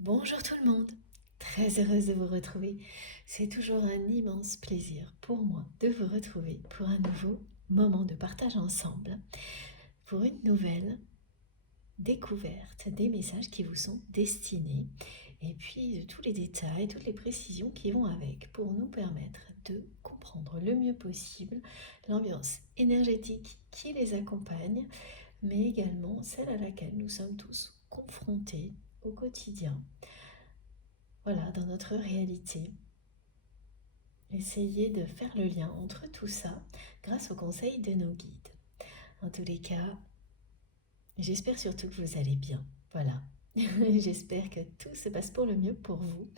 Bonjour tout le monde, très heureuse de vous retrouver. C'est toujours un immense plaisir pour moi de vous retrouver pour un nouveau moment de partage ensemble, pour une nouvelle découverte des messages qui vous sont destinés et puis de tous les détails, toutes les précisions qui vont avec pour nous permettre de comprendre le mieux possible l'ambiance énergétique qui les accompagne, mais également celle à laquelle nous sommes tous confrontés au quotidien. Voilà, dans notre réalité. Essayez de faire le lien entre tout ça grâce aux conseils de nos guides. En tous les cas, j'espère surtout que vous allez bien. Voilà. J'espère que tout se passe pour le mieux pour vous.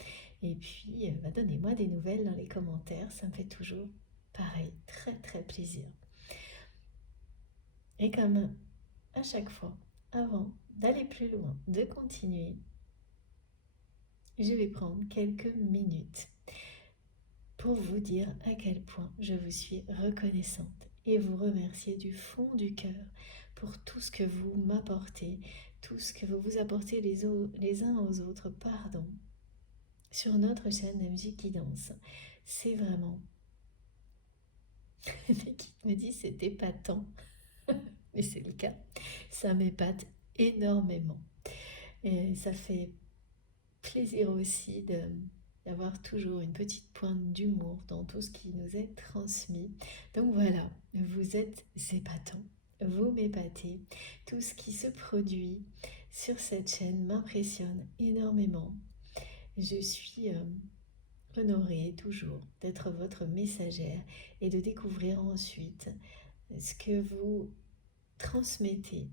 Et puis, donnez-moi des nouvelles dans les commentaires. Ça me fait toujours, pareil, très très plaisir. Et comme à chaque fois, avant d'aller plus loin, de continuer, je vais prendre quelques minutes pour vous dire à quel point je vous suis reconnaissante et vous remercier du fond du cœur pour tout ce que vous m'apportez, tout ce que vous vous apportez les uns aux autres, sur notre chaîne MJ Guidance. C'est vraiment... Qui me dit c'est épatant, mais c'est le cas. Ça m'épate énormément. Et ça fait plaisir aussi d'avoir toujours une petite pointe d'humour dans tout ce qui nous est transmis. Donc voilà, vous êtes épatants, vous m'épatez. Tout ce qui se produit sur cette chaîne m'impressionne énormément. Je suis honorée toujours d'être votre messagère et de découvrir ensuite ce que vous transmettez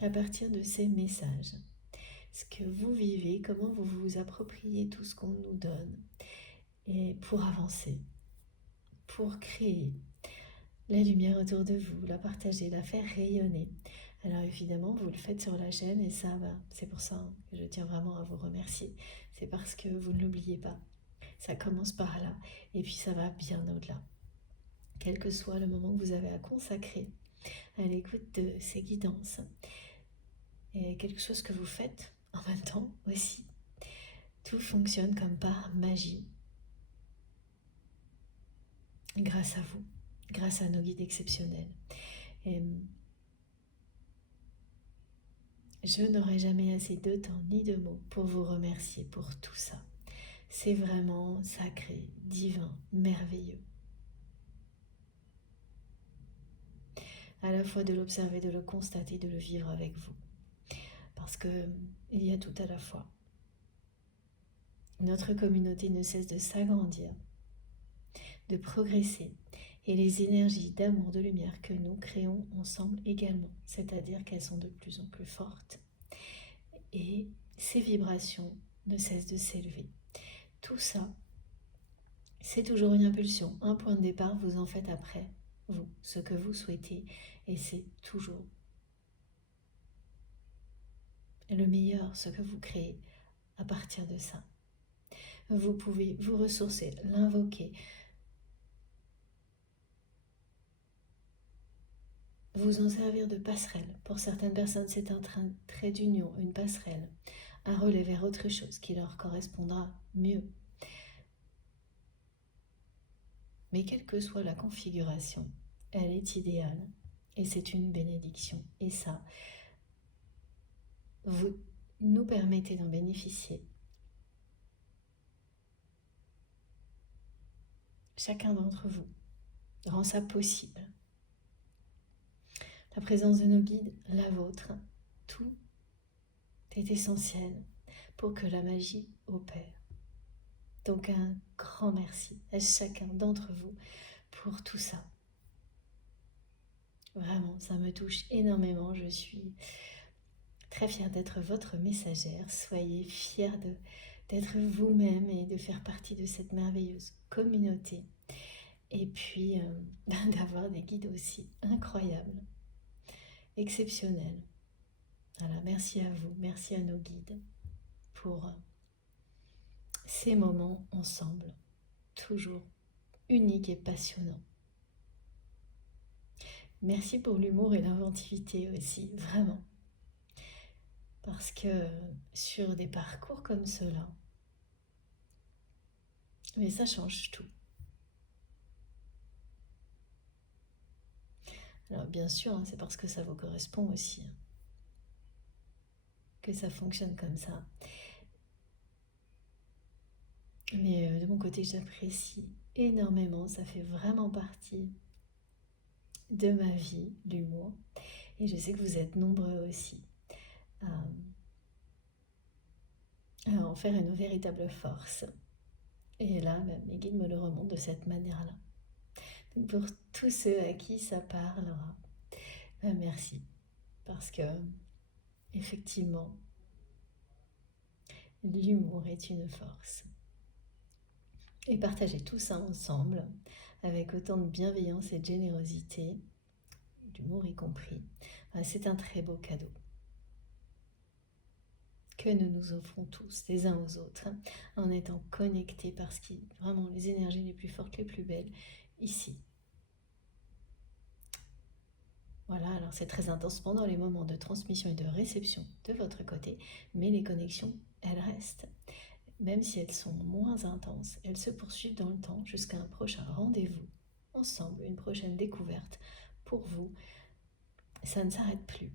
à partir de ces messages. Ce que vous vivez, comment vous vous appropriez tout ce qu'on nous donne, et pour avancer, pour créer la lumière autour de vous, la partager, la faire rayonner. Alors évidemment, vous le faites sur la chaîne et ça, c'est pour ça que je tiens vraiment à vous remercier. C'est parce que vous ne l'oubliez pas. Ça commence par là et puis ça va bien au-delà. Quel que soit le moment que vous avez à consacrer à l'écoute de ces guidances et quelque chose que vous faites en même temps aussi, tout fonctionne comme par magie. Grâce à vous, grâce à nos guides exceptionnels. Et je n'aurai jamais assez de temps ni de mots pour vous remercier pour tout ça. C'est vraiment sacré, divin, merveilleux. À la fois de l'observer, de le constater, de le vivre avec vous. Parce que il y a tout à la fois. Notre communauté ne cesse de s'agrandir, de progresser, et les énergies d'amour, de lumière que nous créons ensemble également, c'est-à-dire qu'elles sont de plus en plus fortes. Et ces vibrations ne cessent de s'élever. Tout ça, c'est toujours une impulsion, un point de départ, vous en faites après, vous, ce que vous souhaitez, et c'est toujours le meilleur, ce que vous créez à partir de ça. Vous pouvez vous ressourcer, l'invoquer, vous en servir de passerelle. Pour certaines personnes, c'est un trait d'union, une passerelle, un relais vers autre chose qui leur correspondra mieux. Mais quelle que soit la configuration, elle est idéale et c'est une bénédiction. Et ça, vous nous permettez d'en bénéficier. Chacun d'entre vous rend ça possible. La présence de nos guides, la vôtre, tout est essentiel pour que la magie opère. Donc un grand merci à chacun d'entre vous pour tout ça. Vraiment, ça me touche énormément. Je suis très fière d'être votre messagère. Soyez fiers d'être vous-même et de faire partie de cette merveilleuse communauté. Et puis d'avoir des guides aussi incroyables, exceptionnels. Voilà, merci à vous, merci à nos guides pour ces moments ensemble, toujours uniques et passionnants. Merci pour l'humour et l'inventivité aussi, vraiment. Parce que sur des parcours comme ceux-là, mais ça change tout. Alors bien sûr, hein, c'est parce que ça vous correspond aussi, hein, que ça fonctionne comme ça. Mais de mon côté, j'apprécie énormément, ça fait vraiment partie de ma vie, l'humour. Et je sais que vous êtes nombreux aussi à, à en faire une véritable force. Et là, mes guides me le remontent de cette manière-là. Donc pour tous ceux à qui ça parlera, merci. Parce que, effectivement, l'humour est une force. Et partager tout ça ensemble, avec autant de bienveillance et de générosité, l'humour y compris, c'est un très beau cadeau que nous nous offrons tous, les uns aux autres, en étant connectés par ce qui est vraiment les énergies les plus fortes, les plus belles, ici. Voilà, alors c'est très intense pendant les moments de transmission et de réception de votre côté, mais les connexions, elles restent. Même si elles sont moins intenses, elles se poursuivent dans le temps jusqu'à un prochain rendez-vous, ensemble, une prochaine découverte pour vous. Ça ne s'arrête plus.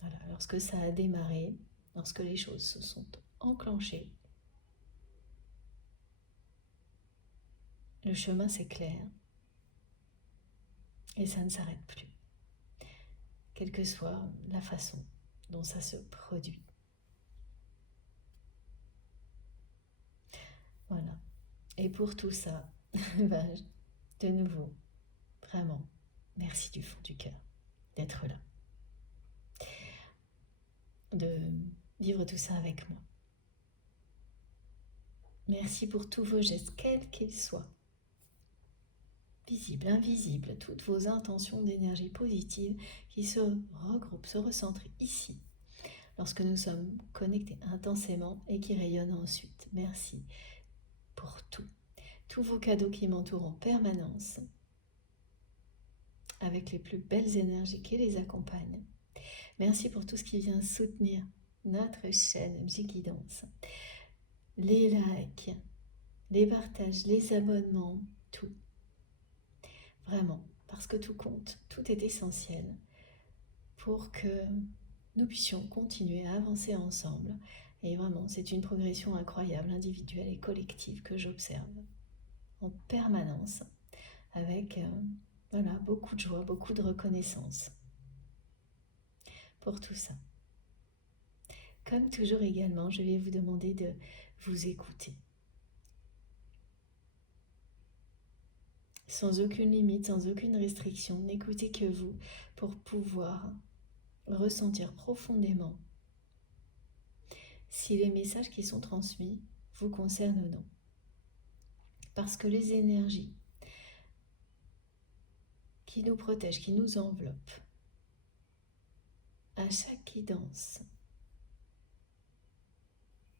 Voilà, lorsque ça a démarré, lorsque les choses se sont enclenchées, le chemin s'éclaire et ça ne s'arrête plus, quelle que soit la façon dont ça se produit. Voilà. Et pour tout ça, de nouveau, vraiment, merci du fond du cœur d'être là, de vivre tout ça avec moi. Merci pour tous vos gestes, quels qu'ils soient, visibles, invisibles, toutes vos intentions d'énergie positive qui se regroupent, se recentrent ici, lorsque nous sommes connectés intensément et qui rayonnent ensuite. Merci pour tout. Tous vos cadeaux qui m'entourent en permanence, avec les plus belles énergies qui les accompagnent. Merci pour tout ce qui vient soutenir notre chaîne MJ Guidance. Les likes, les partages, les abonnements, tout. Vraiment, parce que tout compte, tout est essentiel pour que nous puissions continuer à avancer ensemble. Et vraiment, c'est une progression incroyable, individuelle et collective que j'observe en permanence avec voilà, beaucoup de joie, beaucoup de reconnaissance pour tout ça. Comme toujours également, je vais vous demander de vous écouter. Sans aucune limite, sans aucune restriction, n'écoutez que vous pour pouvoir ressentir profondément si les messages qui sont transmis vous concernent ou non. Parce que les énergies qui nous protègent, qui nous enveloppent, à chaque guidance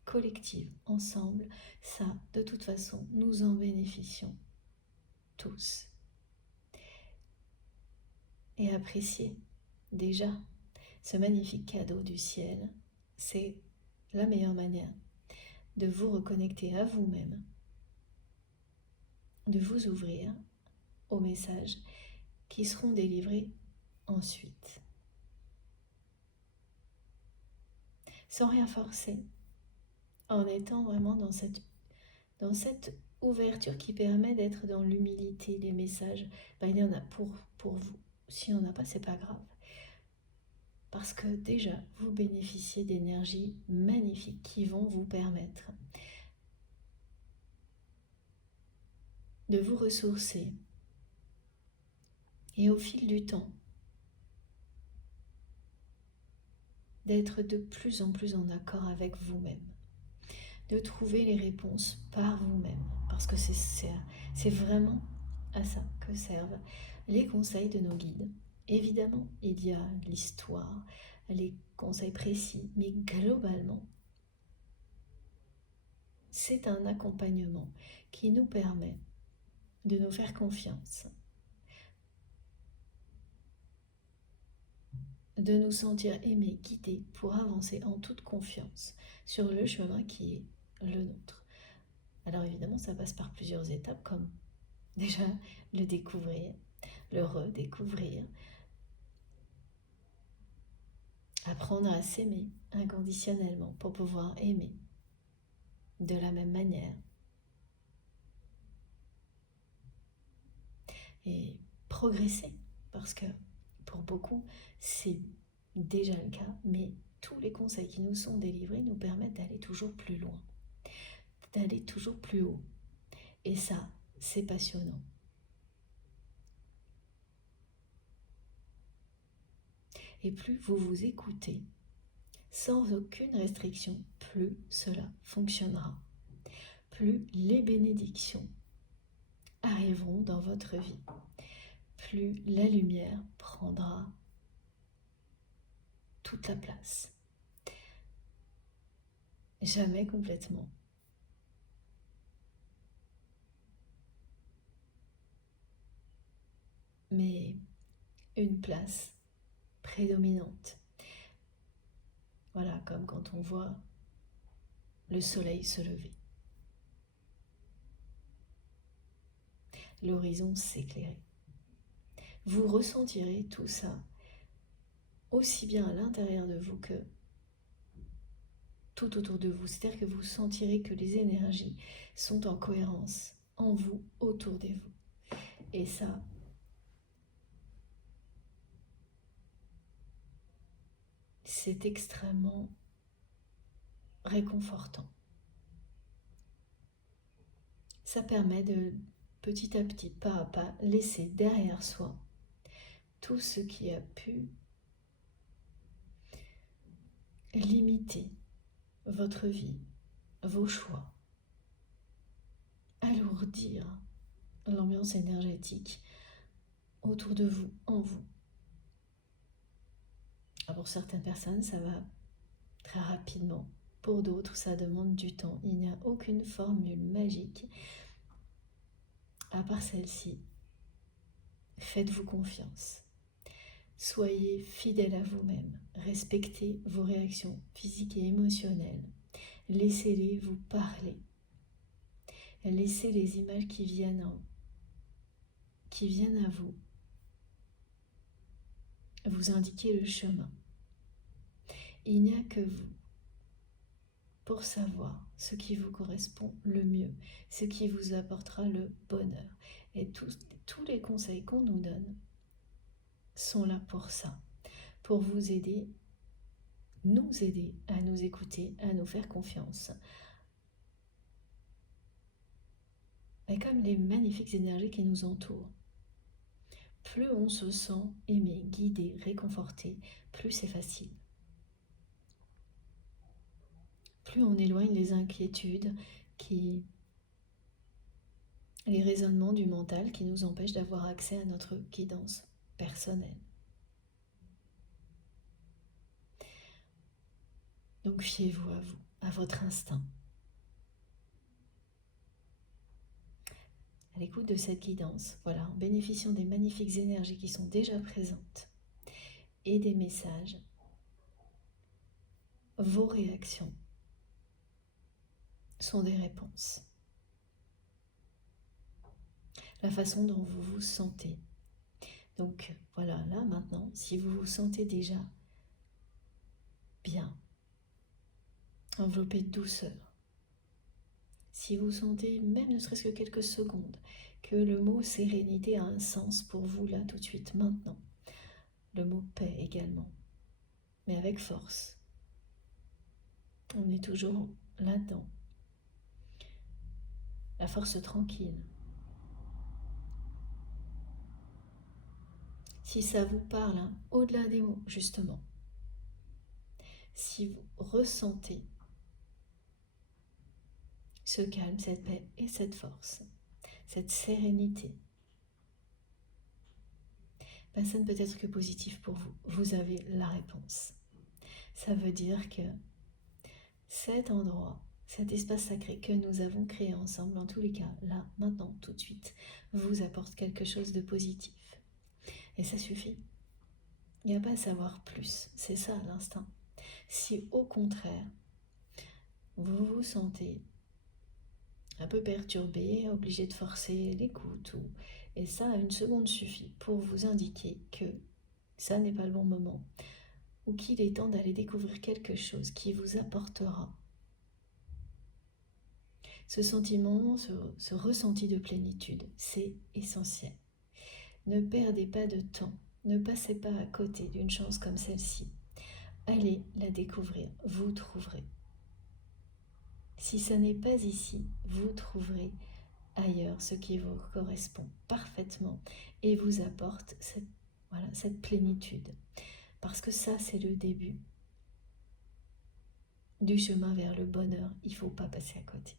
collective, ensemble, ça, de toute façon, nous en bénéficions tous. Et appréciez déjà ce magnifique cadeau du ciel, c'est la meilleure manière de vous reconnecter à vous-même, de vous ouvrir aux messages qui seront délivrés ensuite. Sans rien forcer, en étant vraiment dans cette ouverture qui permet d'être dans l'humilité. Les messages, il y en a pour vous. S'il n'y en a pas, c'est pas grave. Parce que déjà, vous bénéficiez d'énergies magnifiques qui vont vous permettre de vous ressourcer. Et au fil du temps, d'être de plus en plus en accord avec vous-même. De trouver les réponses par vous-même. Parce que c'est vraiment à ça que servent les conseils de nos guides. Évidemment, il y a l'histoire, les conseils précis, mais globalement, c'est un accompagnement qui nous permet de nous faire confiance, de nous sentir aimés, guidés pour avancer en toute confiance sur le chemin qui est le nôtre. Alors évidemment, ça passe par plusieurs étapes, comme déjà le découvrir, le redécouvrir, apprendre à s'aimer inconditionnellement pour pouvoir aimer de la même manière. Et progresser, parce que pour beaucoup, c'est déjà le cas, mais tous les conseils qui nous sont délivrés nous permettent d'aller toujours plus loin, d'aller toujours plus haut. Et ça, c'est passionnant. Et plus vous vous écoutez, sans aucune restriction, plus cela fonctionnera. Plus les bénédictions arriveront dans votre vie. Plus la lumière prendra toute la place. Jamais complètement. Mais une place prédominante. Voilà, comme quand on voit le soleil se lever. L'horizon s'éclairer. Vous ressentirez tout ça aussi bien à l'intérieur de vous que tout autour de vous. C'est-à-dire que vous sentirez que les énergies sont en cohérence en vous, autour de vous. Et ça, c'est extrêmement réconfortant. Ça permet de petit à petit, pas à pas, laisser derrière soi tout ce qui a pu limiter votre vie, vos choix, alourdir l'ambiance énergétique autour de vous, en vous. Alors pour certaines personnes, ça va très rapidement. Pour d'autres, ça demande du temps. Il n'y a aucune formule magique à part celle-ci. Faites-vous confiance. Soyez fidèle à vous-même. Respectez vos réactions physiques et émotionnelles. Laissez-les vous parler. Laissez les images qui viennent à vous indiquer le chemin. Il n'y a que vous pour savoir ce qui vous correspond le mieux, ce qui vous apportera le bonheur. Et tous les conseils qu'on nous donne sont là pour ça, pour vous aider, nous aider à nous écouter, à nous faire confiance. Et comme les magnifiques énergies qui nous entourent, plus on se sent aimé, guidé, réconforté, plus c'est facile. Plus on éloigne les inquiétudes, les raisonnements du mental qui nous empêchent d'avoir accès à notre guidance personnelle. Donc fiez-vous à vous, à votre instinct. À l'écoute de cette guidance, voilà, en bénéficiant des magnifiques énergies qui sont déjà présentes et des messages, vos réactions sont des réponses. La façon dont vous vous sentez. Donc voilà, là maintenant, si vous vous sentez déjà bien, enveloppé de douceur, si vous sentez, même ne serait-ce que quelques secondes, que le mot sérénité a un sens pour vous là tout de suite, maintenant, le mot paix également, mais avec force. On est toujours là-dedans. La force tranquille. Si ça vous parle, hein, au-delà des mots, justement, si vous ressentez ce calme, cette paix et cette force, cette sérénité, ben ça ne peut être que positif pour vous. Vous avez la réponse. Ça veut dire que cet endroit, cet espace sacré que nous avons créé ensemble, en tous les cas, là, maintenant, tout de suite, vous apporte quelque chose de positif. Et ça suffit. Il n'y a pas à savoir plus, c'est ça l'instinct. Si au contraire, vous vous sentez un peu perturbé, obligé de forcer l'écoute, et ça, une seconde suffit pour vous indiquer que ça n'est pas le bon moment, ou qu'il est temps d'aller découvrir quelque chose qui vous apportera ce sentiment, ce ressenti de plénitude. C'est essentiel. Ne perdez pas de temps, ne passez pas à côté d'une chance comme celle-ci. Allez la découvrir, vous trouverez. Si ça n'est pas ici, vous trouverez ailleurs ce qui vous correspond parfaitement et vous apporte cette plénitude. Parce que ça, c'est le début du chemin vers le bonheur. Il ne faut pas passer à côté.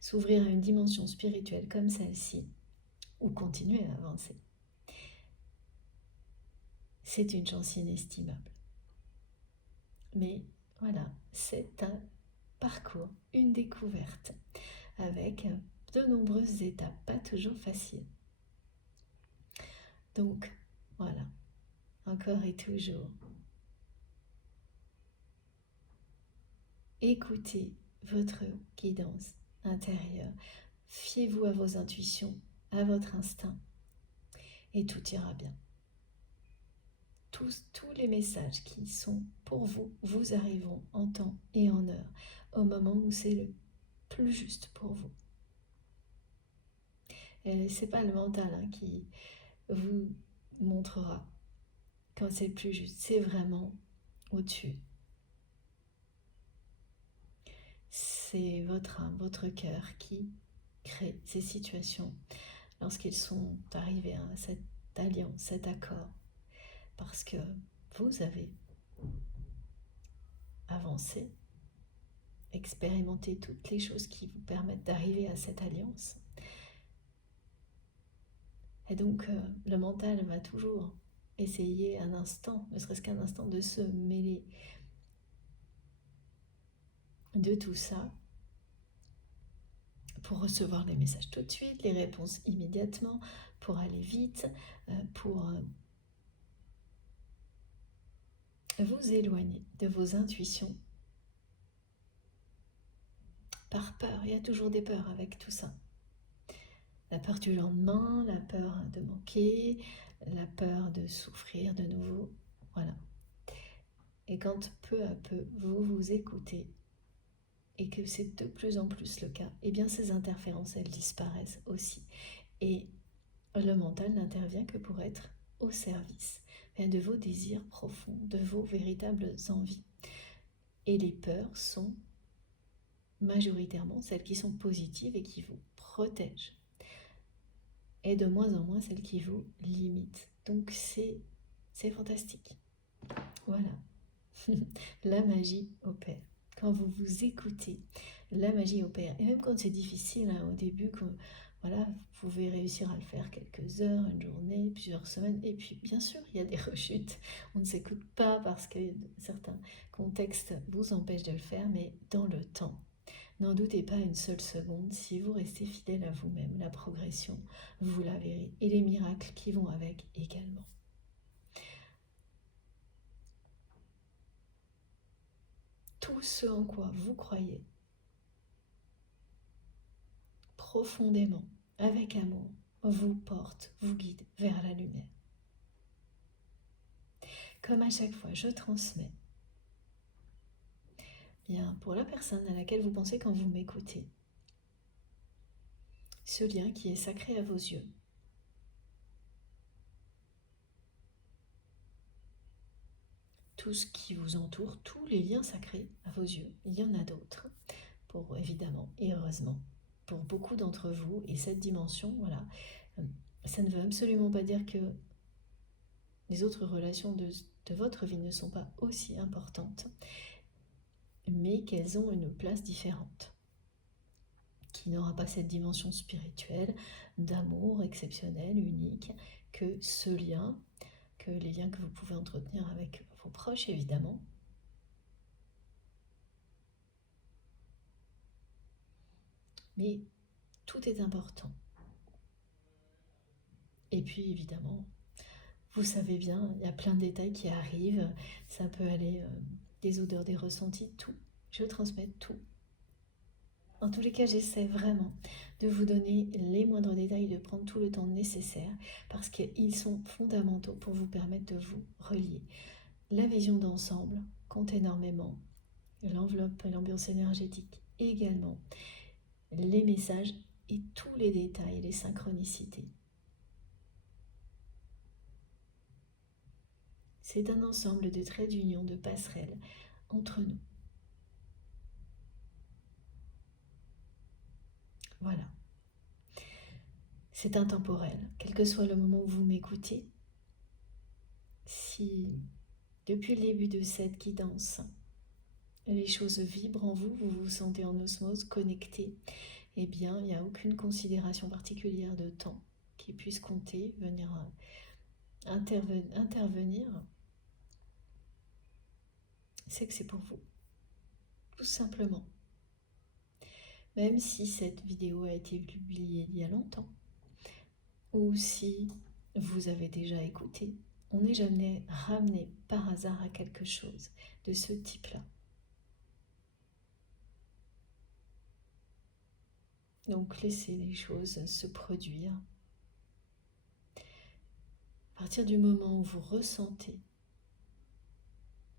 S'ouvrir à une dimension spirituelle comme celle-ci, ou continuer à avancer, c'est une chance inestimable. Mais voilà, c'est un parcours, une découverte, avec de nombreuses étapes, pas toujours faciles. Donc, voilà, encore et toujours, écoutez votre guidance intérieure, fiez-vous à vos intuitions, à votre instinct, et tout ira bien. Tous les messages qui sont pour vous, vous arriveront en temps et en heure, au moment où c'est le plus juste pour vous. Et c'est pas le mental qui vous montrera quand c'est le plus juste, c'est vraiment au-dessus. C'est votre âme, votre cœur qui crée ces situations lorsqu'ils sont arrivés à cette alliance, cet accord, parce que vous avez avancé, expérimenté toutes les choses qui vous permettent d'arriver à cette alliance. Et donc le mental va toujours essayer un instant, ne serait-ce qu'un instant, de se mêler de tout ça pour recevoir les messages tout de suite, les réponses immédiatement, pour aller vite, pour vous éloigner de vos intuitions par peur. Il y a toujours des peurs avec tout ça. La peur du lendemain, la peur de manquer, la peur de souffrir de nouveau. Voilà. Et quand peu à peu vous vous écoutez et que c'est de plus en plus le cas, eh bien ces interférences, elles disparaissent aussi. Et le mental n'intervient que pour être au service de vos désirs profonds, de vos véritables envies. Et les peurs sont majoritairement celles qui sont positives et qui vous protègent. Et de moins en moins celles qui vous limitent. Donc c'est fantastique. Voilà. La magie opère. Quand vous vous écoutez, la magie opère. Et même quand c'est difficile au début, voilà, vous pouvez réussir à le faire quelques heures, une journée, plusieurs semaines. Et puis bien sûr, il y a des rechutes. On ne s'écoute pas parce que certains contextes vous empêchent de le faire, mais dans le temps. N'en doutez pas une seule seconde, si vous restez fidèle à vous-même, la progression, vous la verrez. Et les miracles qui vont avec également. Tout ce en quoi vous croyez profondément, avec amour, vous porte, vous guide vers la lumière. Comme à chaque fois, je transmets, bien pour la personne à laquelle vous pensez quand vous m'écoutez, ce lien qui est sacré à vos yeux. Tout ce qui vous entoure, tous les liens sacrés à vos yeux. Il y en a d'autres, pour évidemment et heureusement, pour beaucoup d'entre vous. Et cette dimension, voilà, ça ne veut absolument pas dire que les autres relations de votre vie ne sont pas aussi importantes, mais qu'elles ont une place différente, qui n'aura pas cette dimension spirituelle, d'amour exceptionnel, unique, que ce lien, que les liens que vous pouvez entretenir avec vos proches évidemment. Mais tout est important. Et puis évidemment, Vous savez bien, il y a plein de détails qui arrivent. Ça peut aller des odeurs, des ressentis, tout. Je transmets tout. En tous les cas, j'essaie vraiment de vous donner les moindres détails, de prendre tout le temps nécessaire parce qu'ils sont fondamentaux pour vous permettre de vous relier. La vision d'ensemble compte énormément, l'enveloppe et l'ambiance énergétique également, les messages et tous les détails, les synchronicités. C'est un ensemble de traits d'union, de passerelles entre nous. Voilà. C'est intemporel, quel que soit le moment où vous m'écoutez. Si depuis le début de cette guidance, les choses vibrent en vous, vous vous sentez en osmose, connecté, eh bien, il n'y a aucune considération particulière de temps qui puisse compter, venir intervenir. C'est que c'est pour vous, tout simplement. Même si cette vidéo a été publiée il y a longtemps, ou si vous avez déjà écouté, on n'est jamais ramené par hasard à quelque chose de ce type-là. Donc laissez les choses se produire. À partir du moment où vous ressentez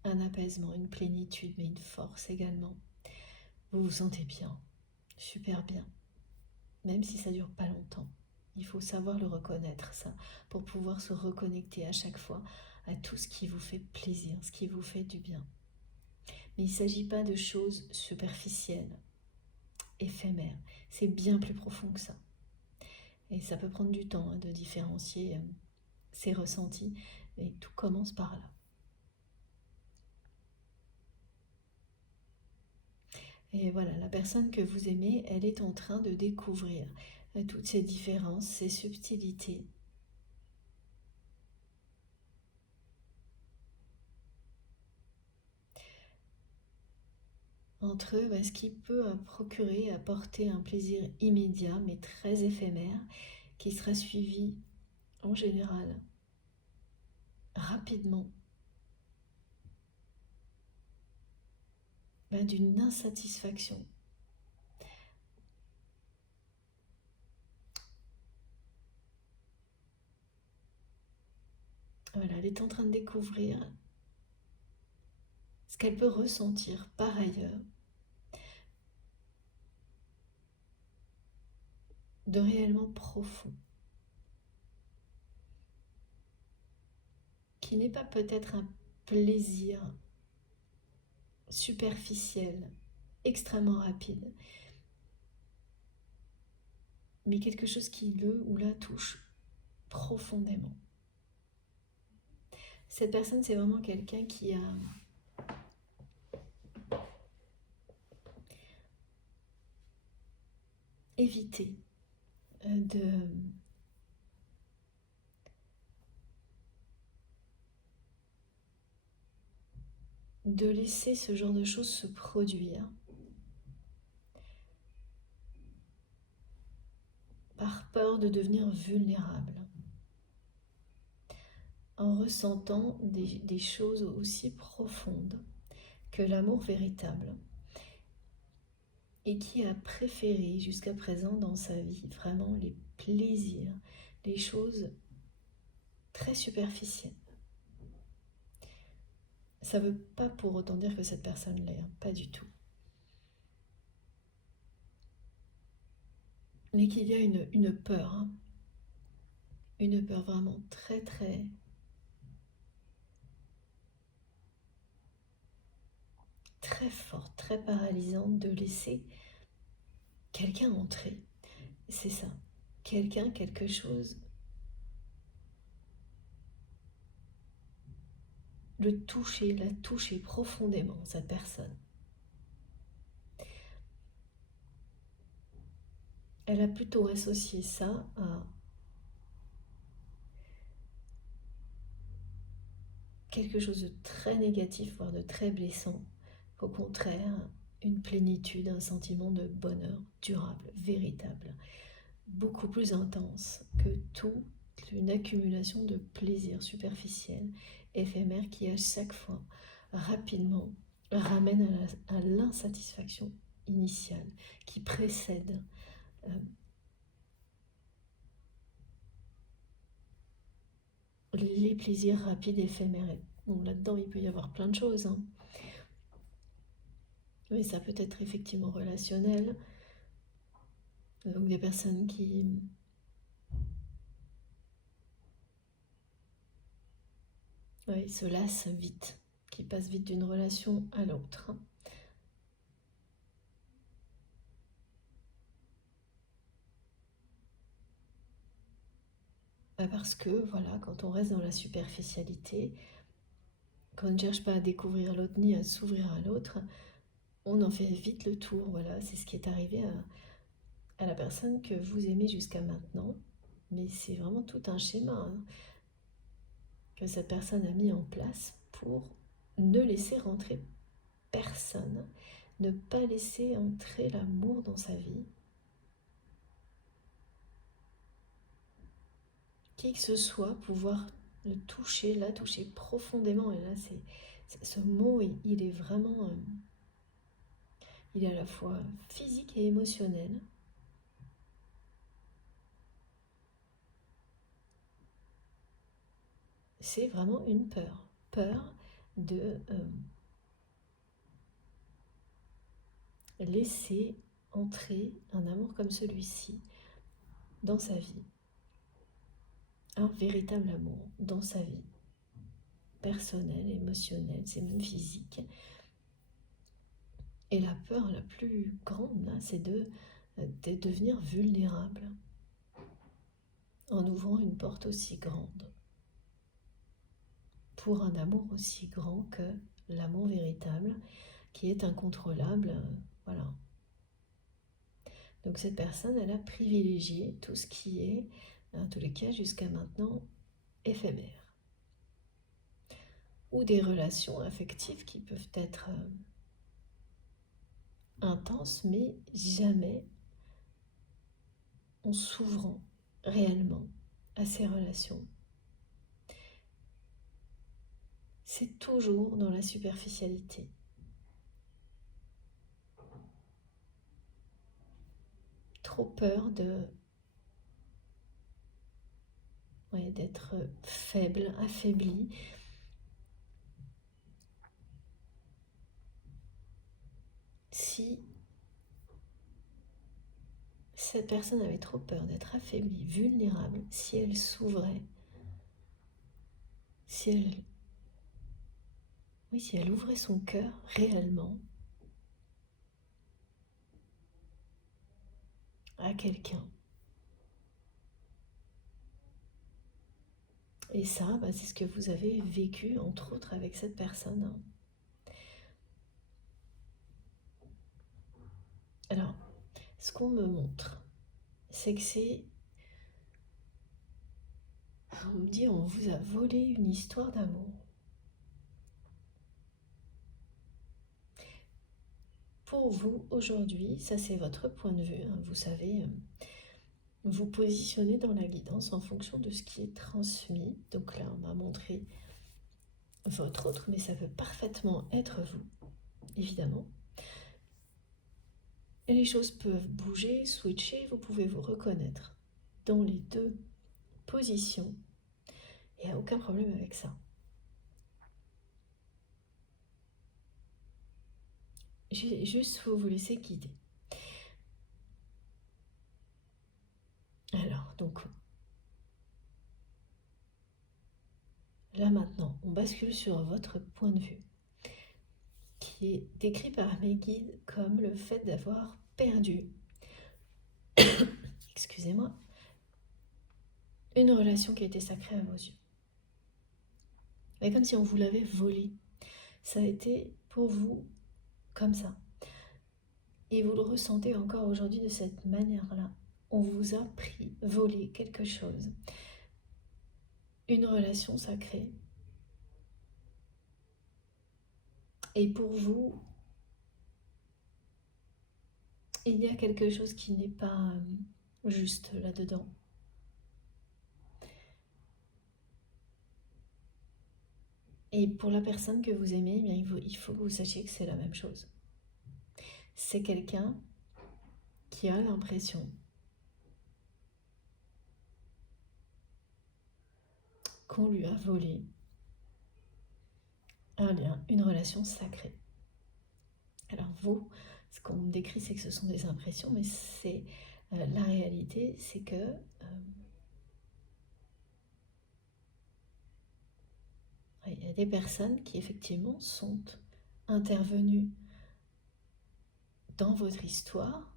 un apaisement, une plénitude, mais une force également, vous vous sentez bien, super bien, même si ça ne dure pas longtemps. Il faut savoir le reconnaître, ça, pour pouvoir se reconnecter à chaque fois à tout ce qui vous fait plaisir, ce qui vous fait du bien. Mais il ne s'agit pas de choses superficielles, éphémères. C'est bien plus profond que ça. Et ça peut prendre du temps de différencier ces ressentis, et tout commence par là. Et voilà, la personne que vous aimez, elle est en train de découvrir toutes ces différences, ces subtilités. Entre ce qui peut procurer, apporter un plaisir immédiat, mais très éphémère, qui sera suivi en général rapidement d'une insatisfaction. Voilà, elle est en train de découvrir ce qu'elle peut ressentir par ailleurs, de réellement profond, qui n'est pas peut-être un plaisir superficiel, extrêmement rapide, mais quelque chose qui le ou la touche profondément. Cette personne, c'est vraiment quelqu'un qui a évité de laisser ce genre de choses se produire par peur de devenir vulnérable, en ressentant des choses aussi profondes que l'amour véritable, et qui a préféré jusqu'à présent dans sa vie vraiment les plaisirs, les choses très superficielles. Ça ne veut pas pour autant dire que cette personne l'est, pas du tout. Mais qu'il y a une peur, une peur vraiment très très très forte, très paralysante de laisser quelqu'un entrer. C'est ça, quelqu'un, quelque chose, la toucher profondément, cette personne. Elle a plutôt associé ça à quelque chose de très négatif, voire de très blessant, qu'au contraire, une plénitude, un sentiment de bonheur durable, véritable, beaucoup plus intense que toutes une accumulation de plaisir superficiel, éphémère, qui à chaque fois, rapidement, ramène à l'insatisfaction initiale qui précède les plaisirs rapides éphémères. Bon, là-dedans, il peut y avoir plein de choses, hein. Mais ça peut être effectivement relationnel. Donc des personnes qui se lassent vite, qui passent vite d'une relation à l'autre. Parce que, voilà, quand on reste dans la superficialité, qu'on ne cherche pas à découvrir l'autre ni à s'ouvrir à l'autre, on en fait vite le tour. Voilà, c'est ce qui est arrivé à la personne que vous aimez jusqu'à maintenant. Mais c'est vraiment tout un schéma, hein, que cette personne a mis en place pour ne laisser rentrer personne, ne pas laisser entrer l'amour dans sa vie. Qui que ce soit, pouvoir le toucher, la toucher profondément. Et là, ce mot, il est vraiment... il est à la fois physique et émotionnel. C'est vraiment une peur. Peur de laisser entrer un amour comme celui-ci dans sa vie. Un véritable amour dans sa vie. Personnel, émotionnel, c'est même physique. Et la peur la plus grande, là, c'est de devenir vulnérable en ouvrant une porte aussi grande pour un amour aussi grand que l'amour véritable, qui est incontrôlable. Voilà. Donc cette personne, elle a privilégié tout ce qui est, en tous les cas jusqu'à maintenant, éphémère. Ou des relations affectives qui peuvent être intenses, mais jamais en s'ouvrant réellement à ces relations. C'est toujours dans la superficialité. Trop peur d'être faible, affaibli. Si cette personne avait trop peur d'être affaiblie, vulnérable, si elle s'ouvrait, si elle ouvrait son cœur réellement à quelqu'un. Et ça, c'est ce que vous avez vécu, entre autres, avec cette personne. Alors, ce qu'on me montre, c'est que on me dit, on vous a volé une histoire d'amour. Pour vous, aujourd'hui, ça c'est votre point de vue, hein, vous savez, vous positionnez dans la guidance en fonction de ce qui est transmis. Donc là, on m'a montré votre autre, mais ça peut parfaitement être vous, évidemment. Et les choses peuvent bouger, switcher, vous pouvez vous reconnaître dans les deux positions. Il n'y a aucun problème avec ça. Juste, faut vous laisser guider. Alors, donc, là maintenant, on bascule sur votre point de vue, qui est décrit par mes guides comme le fait d'avoir perdu, excusez-moi, une relation qui était sacrée à vos yeux. Mais comme si on vous l'avait volée. Ça a été pour vous comme ça. Et vous le ressentez encore aujourd'hui de cette manière-là. On vous a volé quelque chose. Une relation sacrée. Et pour vous, il y a quelque chose qui n'est pas juste là-dedans. Et pour la personne que vous aimez, eh bien, il faut que vous sachiez que c'est la même chose. C'est quelqu'un qui a l'impression qu'on lui a volé un lien, une relation sacrée. Alors vous, ce qu'on me décrit, c'est que ce sont des impressions, mais c'est la réalité, c'est que il y a des personnes qui effectivement sont intervenues dans votre histoire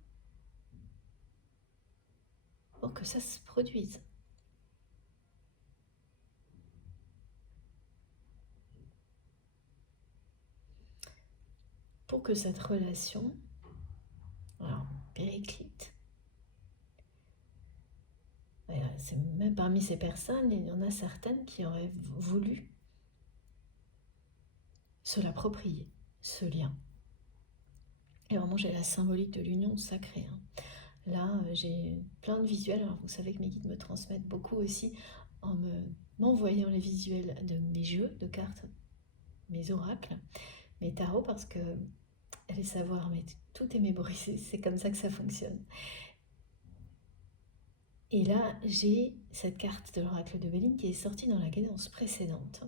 pour que ça se produise. Pour que cette relation, alors périclite, c'est même parmi ces personnes, il y en a certaines qui auraient voulu se l'approprier, ce lien. Et vraiment, j'ai la symbolique de l'union sacrée. Là, j'ai plein de visuels. Alors, vous savez que mes guides me transmettent beaucoup aussi en m'envoyant les visuels de mes jeux de cartes, mes oracles, mes tarots, parce que allez savoir, mais tout est mémorisé, c'est comme ça que ça fonctionne. Et là, j'ai cette carte de l'oracle de Béline qui est sortie dans la guidance précédente,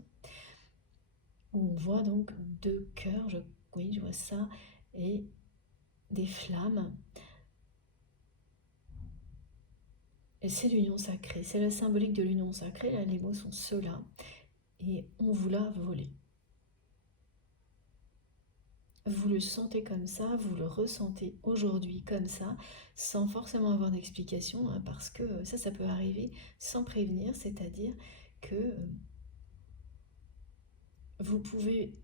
où on voit donc deux cœurs, oui, je vois ça, et des flammes. Et c'est l'union sacrée, c'est la symbolique de l'union sacrée, là les mots sont ceux-là, et on vous l'a volé. Vous le sentez comme ça, vous le ressentez aujourd'hui comme ça, sans forcément avoir d'explication, hein, parce que ça peut arriver sans prévenir, c'est-à-dire que vous pouvez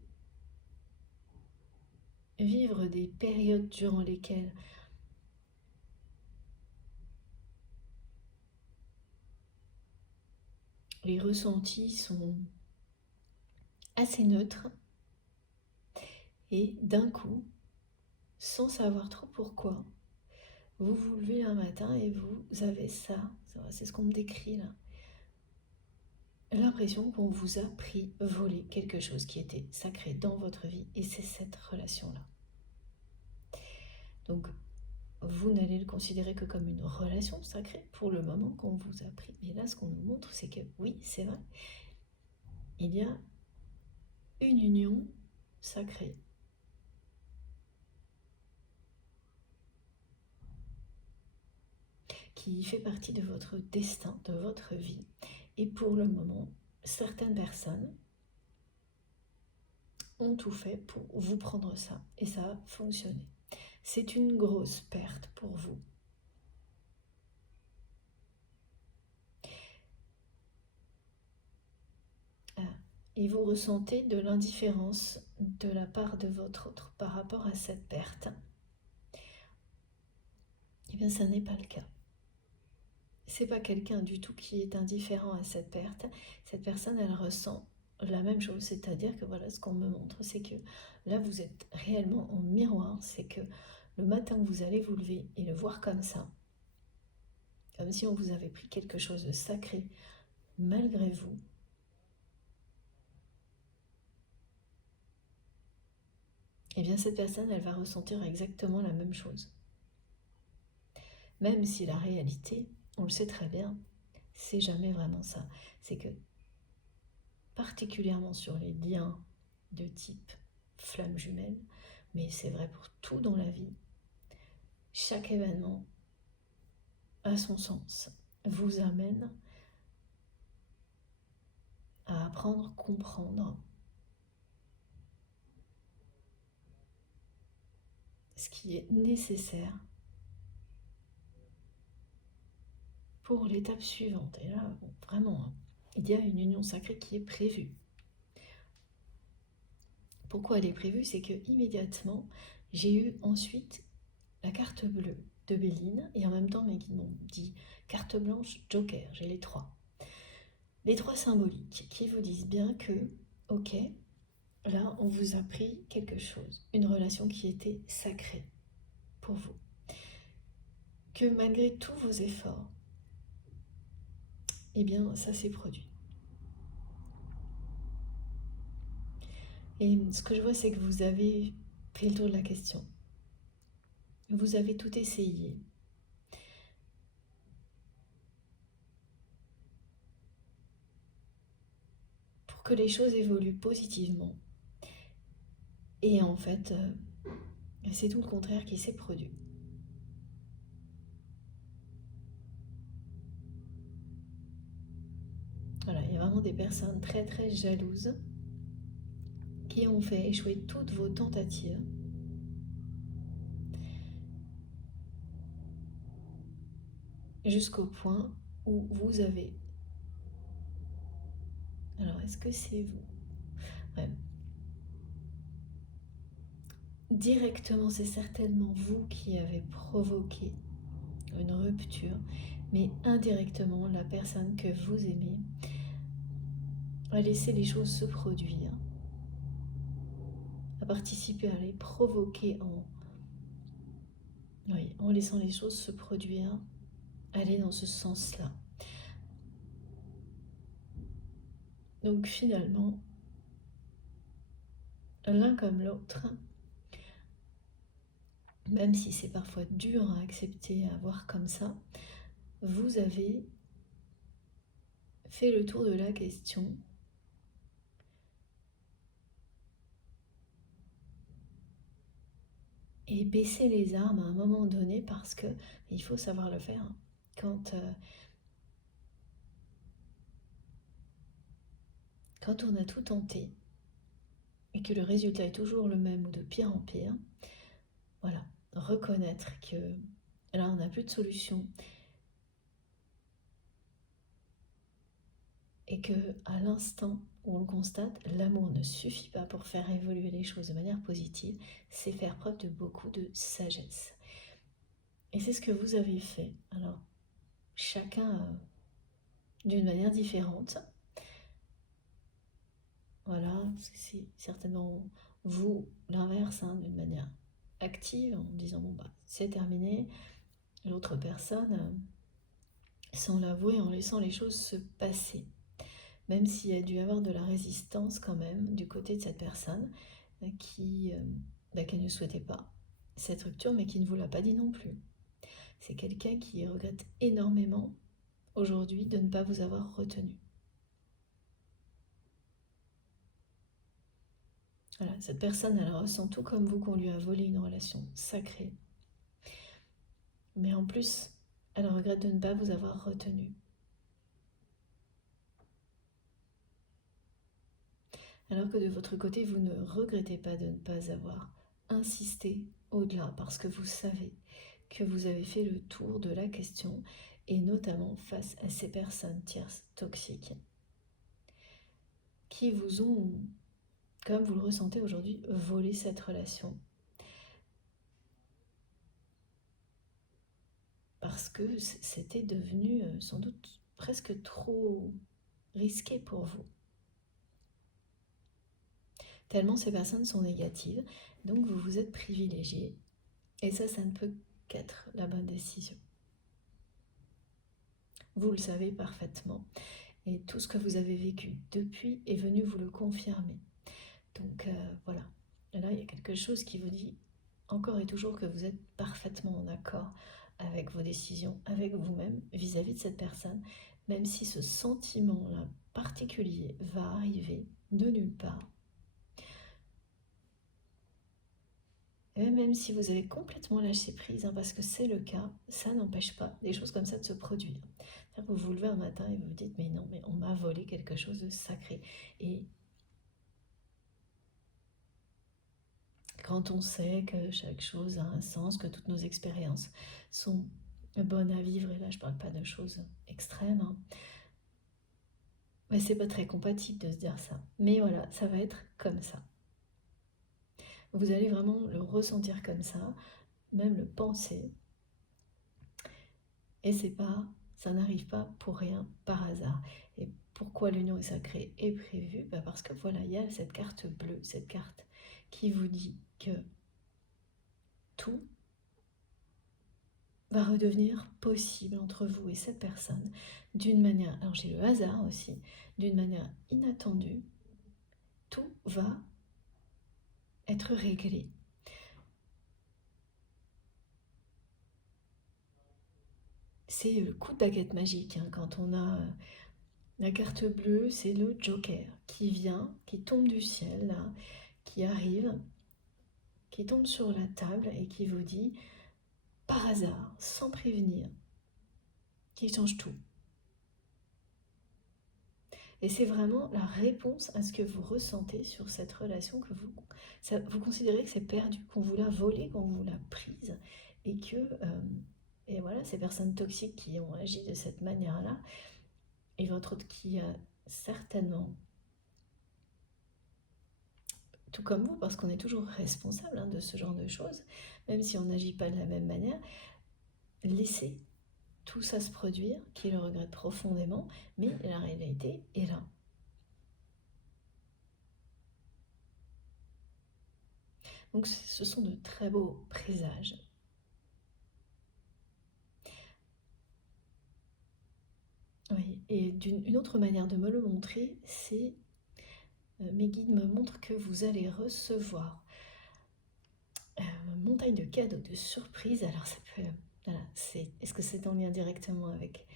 vivre des périodes durant lesquelles les ressentis sont assez neutres, et d'un coup, sans savoir trop pourquoi, vous vous levez un matin et vous avez ça, c'est ce qu'on me décrit là, l'impression qu'on vous a volé quelque chose qui était sacré dans votre vie, et c'est cette relation-là. Donc, vous n'allez le considérer que comme une relation sacrée pour le moment qu'on vous a pris. Mais là, ce qu'on nous montre, c'est que oui, c'est vrai, il y a une union sacrée. Qui fait partie de votre destin, de votre vie. Et pour le moment, certaines personnes ont tout fait pour vous prendre ça. Et ça a fonctionné. C'est une grosse perte pour vous. Et vous ressentez de l'indifférence de la part de votre autre par rapport à cette perte. Eh bien, ça n'est pas le cas. C'est pas quelqu'un du tout qui est indifférent à cette perte. Cette personne, elle ressent la même chose, c'est-à-dire que voilà, ce qu'on me montre, c'est que là, vous êtes réellement en miroir, c'est que le matin, vous allez vous lever et le voir comme ça, comme si on vous avait pris quelque chose de sacré, malgré vous. Eh bien, cette personne, elle va ressentir exactement la même chose. Même si la réalité, on le sait très bien, c'est jamais vraiment ça. C'est que, particulièrement sur les liens de type flamme jumelle, mais c'est vrai pour tout dans la vie, chaque événement, à son sens, vous amène à apprendre, comprendre ce qui est nécessaire pour l'étape suivante. Et là, bon, vraiment, il y a une union sacrée qui est prévue. Pourquoi elle est prévue? C'est que immédiatement, j'ai eu ensuite la carte bleue de Béline, et en même temps, mes guides m'ont dit carte blanche, joker, j'ai les trois. Les trois symboliques qui vous disent bien que, ok, là, on vous a pris quelque chose, une relation qui était sacrée pour vous. Que malgré tous vos efforts, eh bien, ça s'est produit. Et ce que je vois, c'est que vous avez fait le tour de la question. Vous avez tout essayé. Pour que les choses évoluent positivement. Et en fait, c'est tout le contraire qui s'est produit. Voilà, il y a vraiment des personnes très très jalouses qui ont fait échouer toutes vos tentatives. Jusqu'au point où vous avez... Alors, est-ce que c'est vous? Ouais. Directement, c'est certainement vous qui avez provoqué une rupture, mais indirectement, la personne que vous aimez a laissé les choses se produire, a participé à les provoquer en laissant les choses se produire, aller dans ce sens-là. Donc finalement, l'un comme l'autre, même si c'est parfois dur à accepter, à voir comme ça, vous avez fait le tour de la question et baisser les armes à un moment donné parce que il faut savoir le faire. Quand on a tout tenté et que le résultat est toujours le même ou de pire en pire, voilà, reconnaître que là on n'a plus de solution et que à l'instant où on le constate, l'amour ne suffit pas pour faire évoluer les choses de manière positive, c'est faire preuve de beaucoup de sagesse. Et c'est ce que vous avez fait. Alors, chacun d'une manière différente. Voilà, c'est certainement vous l'inverse, hein, d'une manière active, en disant bon bah c'est terminé. L'autre personne, sans l'avouer, en laissant les choses se passer. Même s'il y a dû y avoir de la résistance quand même du côté de cette personne qui ne souhaitait pas cette rupture, mais qui ne vous l'a pas dit non plus. C'est quelqu'un qui regrette énormément aujourd'hui de ne pas vous avoir retenu. Voilà, cette personne, elle ressent tout comme vous qu'on lui a volé une relation sacrée. Mais en plus, elle regrette de ne pas vous avoir retenu. Alors que de votre côté, vous ne regrettez pas de ne pas avoir insisté au-delà parce que vous savez que vous avez fait le tour de la question et notamment face à ces personnes tierces toxiques qui vous ont, comme vous le ressentez aujourd'hui, volé cette relation. Parce que c'était devenu sans doute presque trop risqué pour vous. Tellement ces personnes sont négatives, donc vous vous êtes privilégié. Et ça ne peut qu'être la bonne décision. Vous le savez parfaitement. Et tout ce que vous avez vécu depuis est venu vous le confirmer. Donc voilà. Et là, il y a quelque chose qui vous dit encore et toujours que vous êtes parfaitement en accord avec vos décisions, avec vous-même vis-à-vis de cette personne, même si ce sentiment-là particulier va arriver de nulle part. Et même si vous avez complètement lâché prise, hein, parce que c'est le cas, ça n'empêche pas des choses comme ça de se produire. Vous vous levez un matin et vous vous dites mais non, mais on m'a volé quelque chose de sacré. Et quand on sait que chaque chose a un sens, que toutes nos expériences sont bonnes à vivre, et là je parle pas de choses extrêmes, hein, mais c'est pas très compatible de se dire ça. Mais voilà, ça va être comme ça. Vous allez vraiment le ressentir comme ça, même le penser. Et ça n'arrive pas pour rien, par hasard. Et pourquoi l'union est sacrée est prévue? Parce que voilà, il y a cette carte bleue, cette carte qui vous dit que tout va redevenir possible entre vous et cette personne d'une manière, alors j'ai le hasard aussi, d'une manière inattendue. Tout va être réglé. C'est le coup de baguette magique, hein, quand on a la carte bleue, c'est le Joker qui vient, qui tombe du ciel, là, qui arrive, qui tombe sur la table et qui vous dit, par hasard, sans prévenir, qui change tout. Et c'est vraiment la réponse à ce que vous ressentez sur cette relation que vous considérez que c'est perdu, qu'on vous l'a volée, qu'on vous l'a prise, et que et voilà, ces personnes toxiques qui ont agi de cette manière-là, et votre autre qui a certainement, tout comme vous, parce qu'on est toujours responsable, hein, de ce genre de choses, même si on n'agit pas de la même manière, laissez tout ça se produire, qui le regrette profondément, mais la réalité est là. Donc ce sont de très beaux présages. Oui, et une autre manière de me le montrer, c'est mes guides me montrent que vous allez recevoir une montagne de cadeaux, de surprises. Alors ça peut, voilà, est-ce que c'est en lien directement avec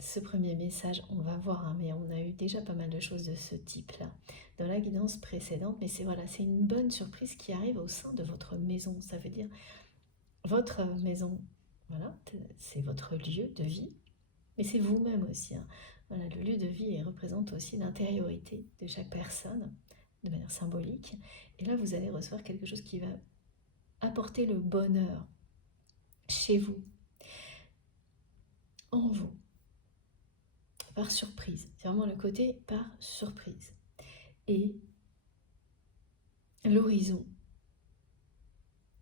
ce premier message? On va voir, hein, mais on a eu déjà pas mal de choses de ce type-là dans la guidance précédente. Mais c'est voilà, c'est une bonne surprise qui arrive au sein de votre maison. Ça veut dire votre maison, voilà, c'est votre lieu de vie. Mais c'est vous-même aussi, hein. Voilà, le lieu de vie représente aussi l'intériorité de chaque personne, de manière symbolique. Et là, vous allez recevoir quelque chose qui va apporter le bonheur chez vous, en vous, par surprise. C'est vraiment le côté par surprise. Et l'horizon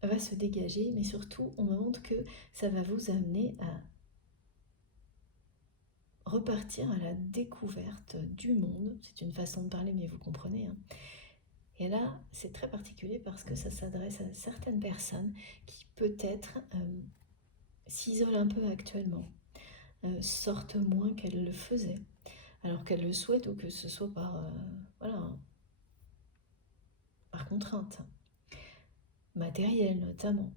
va se dégager, mais surtout, on me montre que ça va vous amener à repartir à la découverte du monde. C'est une façon de parler, mais vous comprenez, hein. Et là, c'est très particulier parce que ça s'adresse à certaines personnes qui peut-être s'isolent un peu actuellement, sortent moins qu'elles le faisaient, alors qu'elles le souhaitent ou que ce soit voilà, par contrainte, matérielle notamment,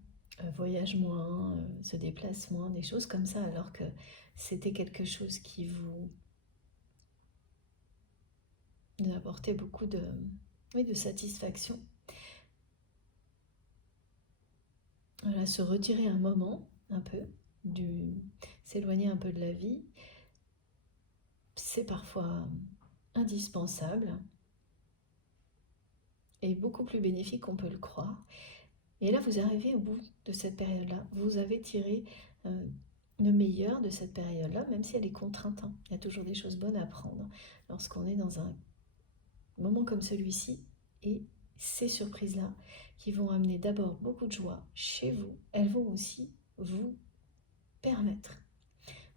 voyagent moins, se déplacent moins, des choses comme ça, alors que c'était quelque chose qui vous apportait beaucoup oui, de satisfaction. Voilà, se retirer un moment, un peu, s'éloigner un peu de la vie, c'est parfois indispensable et beaucoup plus bénéfique qu'on peut le croire. Et là, vous arrivez au bout de cette période-là. Vous avez tiré le meilleur de cette période-là, même si elle est contrainte, hein. Il y a toujours des choses bonnes à prendre lorsqu'on est dans un moment comme celui-ci. Et ces surprises-là, qui vont amener d'abord beaucoup de joie chez vous, elles vont aussi vous permettre,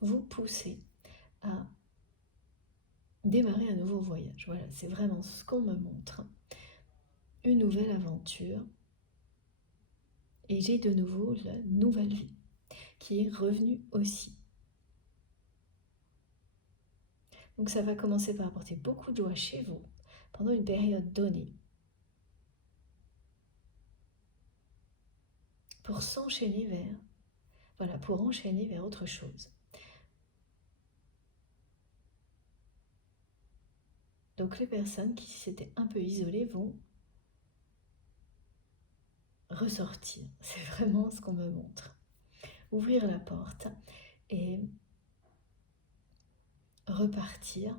vous pousser à démarrer un nouveau voyage. Voilà, c'est vraiment ce qu'on me montre. Une nouvelle aventure. Et j'ai de nouveau la nouvelle vie qui est revenue aussi. Donc ça va commencer par apporter beaucoup de joie chez vous pendant une période donnée. Pour s'enchaîner vers, voilà, pour enchaîner vers autre chose. Donc les personnes qui s'étaient un peu isolées vont ressortir. C'est vraiment ce qu'on me montre. Ouvrir la porte et repartir,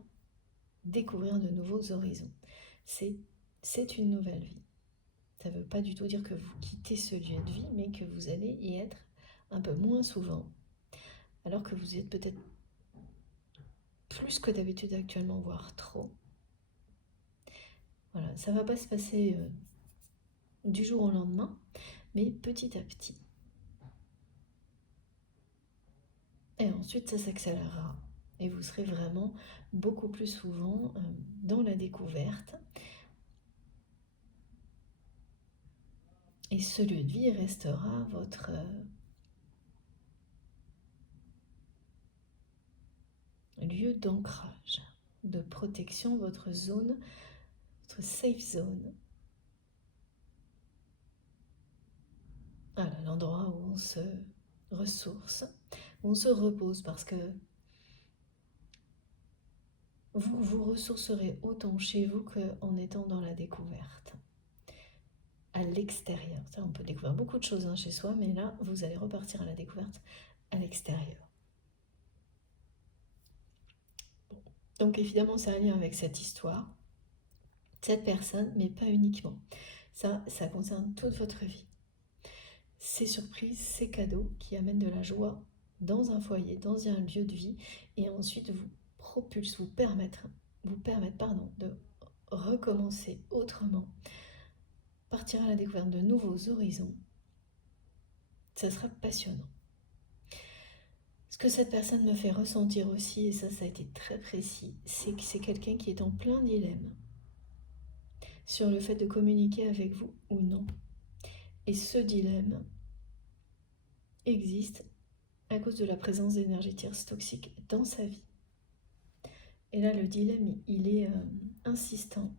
découvrir de nouveaux horizons. C'est une nouvelle vie. Ça ne veut pas du tout dire que vous quittez ce lieu de vie, mais que vous allez y être un peu moins souvent, alors que vous y êtes peut-être plus que d'habitude actuellement, voire trop. Voilà, ça ne va pas se passer du jour au lendemain, mais petit à petit. Et ensuite, ça s'accélérera. Et vous serez vraiment beaucoup plus souvent dans la découverte. Et ce lieu de vie restera votre lieu d'ancrage, de protection, votre zone, votre safe zone. Voilà, l'endroit où on se ressource, où on se repose, parce que vous vous ressourcerez autant chez vous qu'en étant dans la découverte. À l'extérieur. Ça, on peut découvrir beaucoup de choses chez soi, mais là, vous allez repartir à la découverte à l'extérieur. Bon. Donc évidemment, c'est un lien avec cette histoire, cette personne, mais pas uniquement. Ça concerne toute votre vie. Ces surprises, ces cadeaux qui amènent de la joie dans un foyer, dans un lieu de vie, et ensuite vous propulsent, vous permettent de recommencer autrement, partir à la découverte de nouveaux horizons. Ça sera passionnant. Ce que cette personne me fait ressentir aussi, et ça a été très précis, c'est que c'est quelqu'un qui est en plein dilemme sur le fait de communiquer avec vous ou non. Et ce dilemme existe à cause de la présence d'énergie tierce toxique dans sa vie. Et là, le dilemme, il est insistant.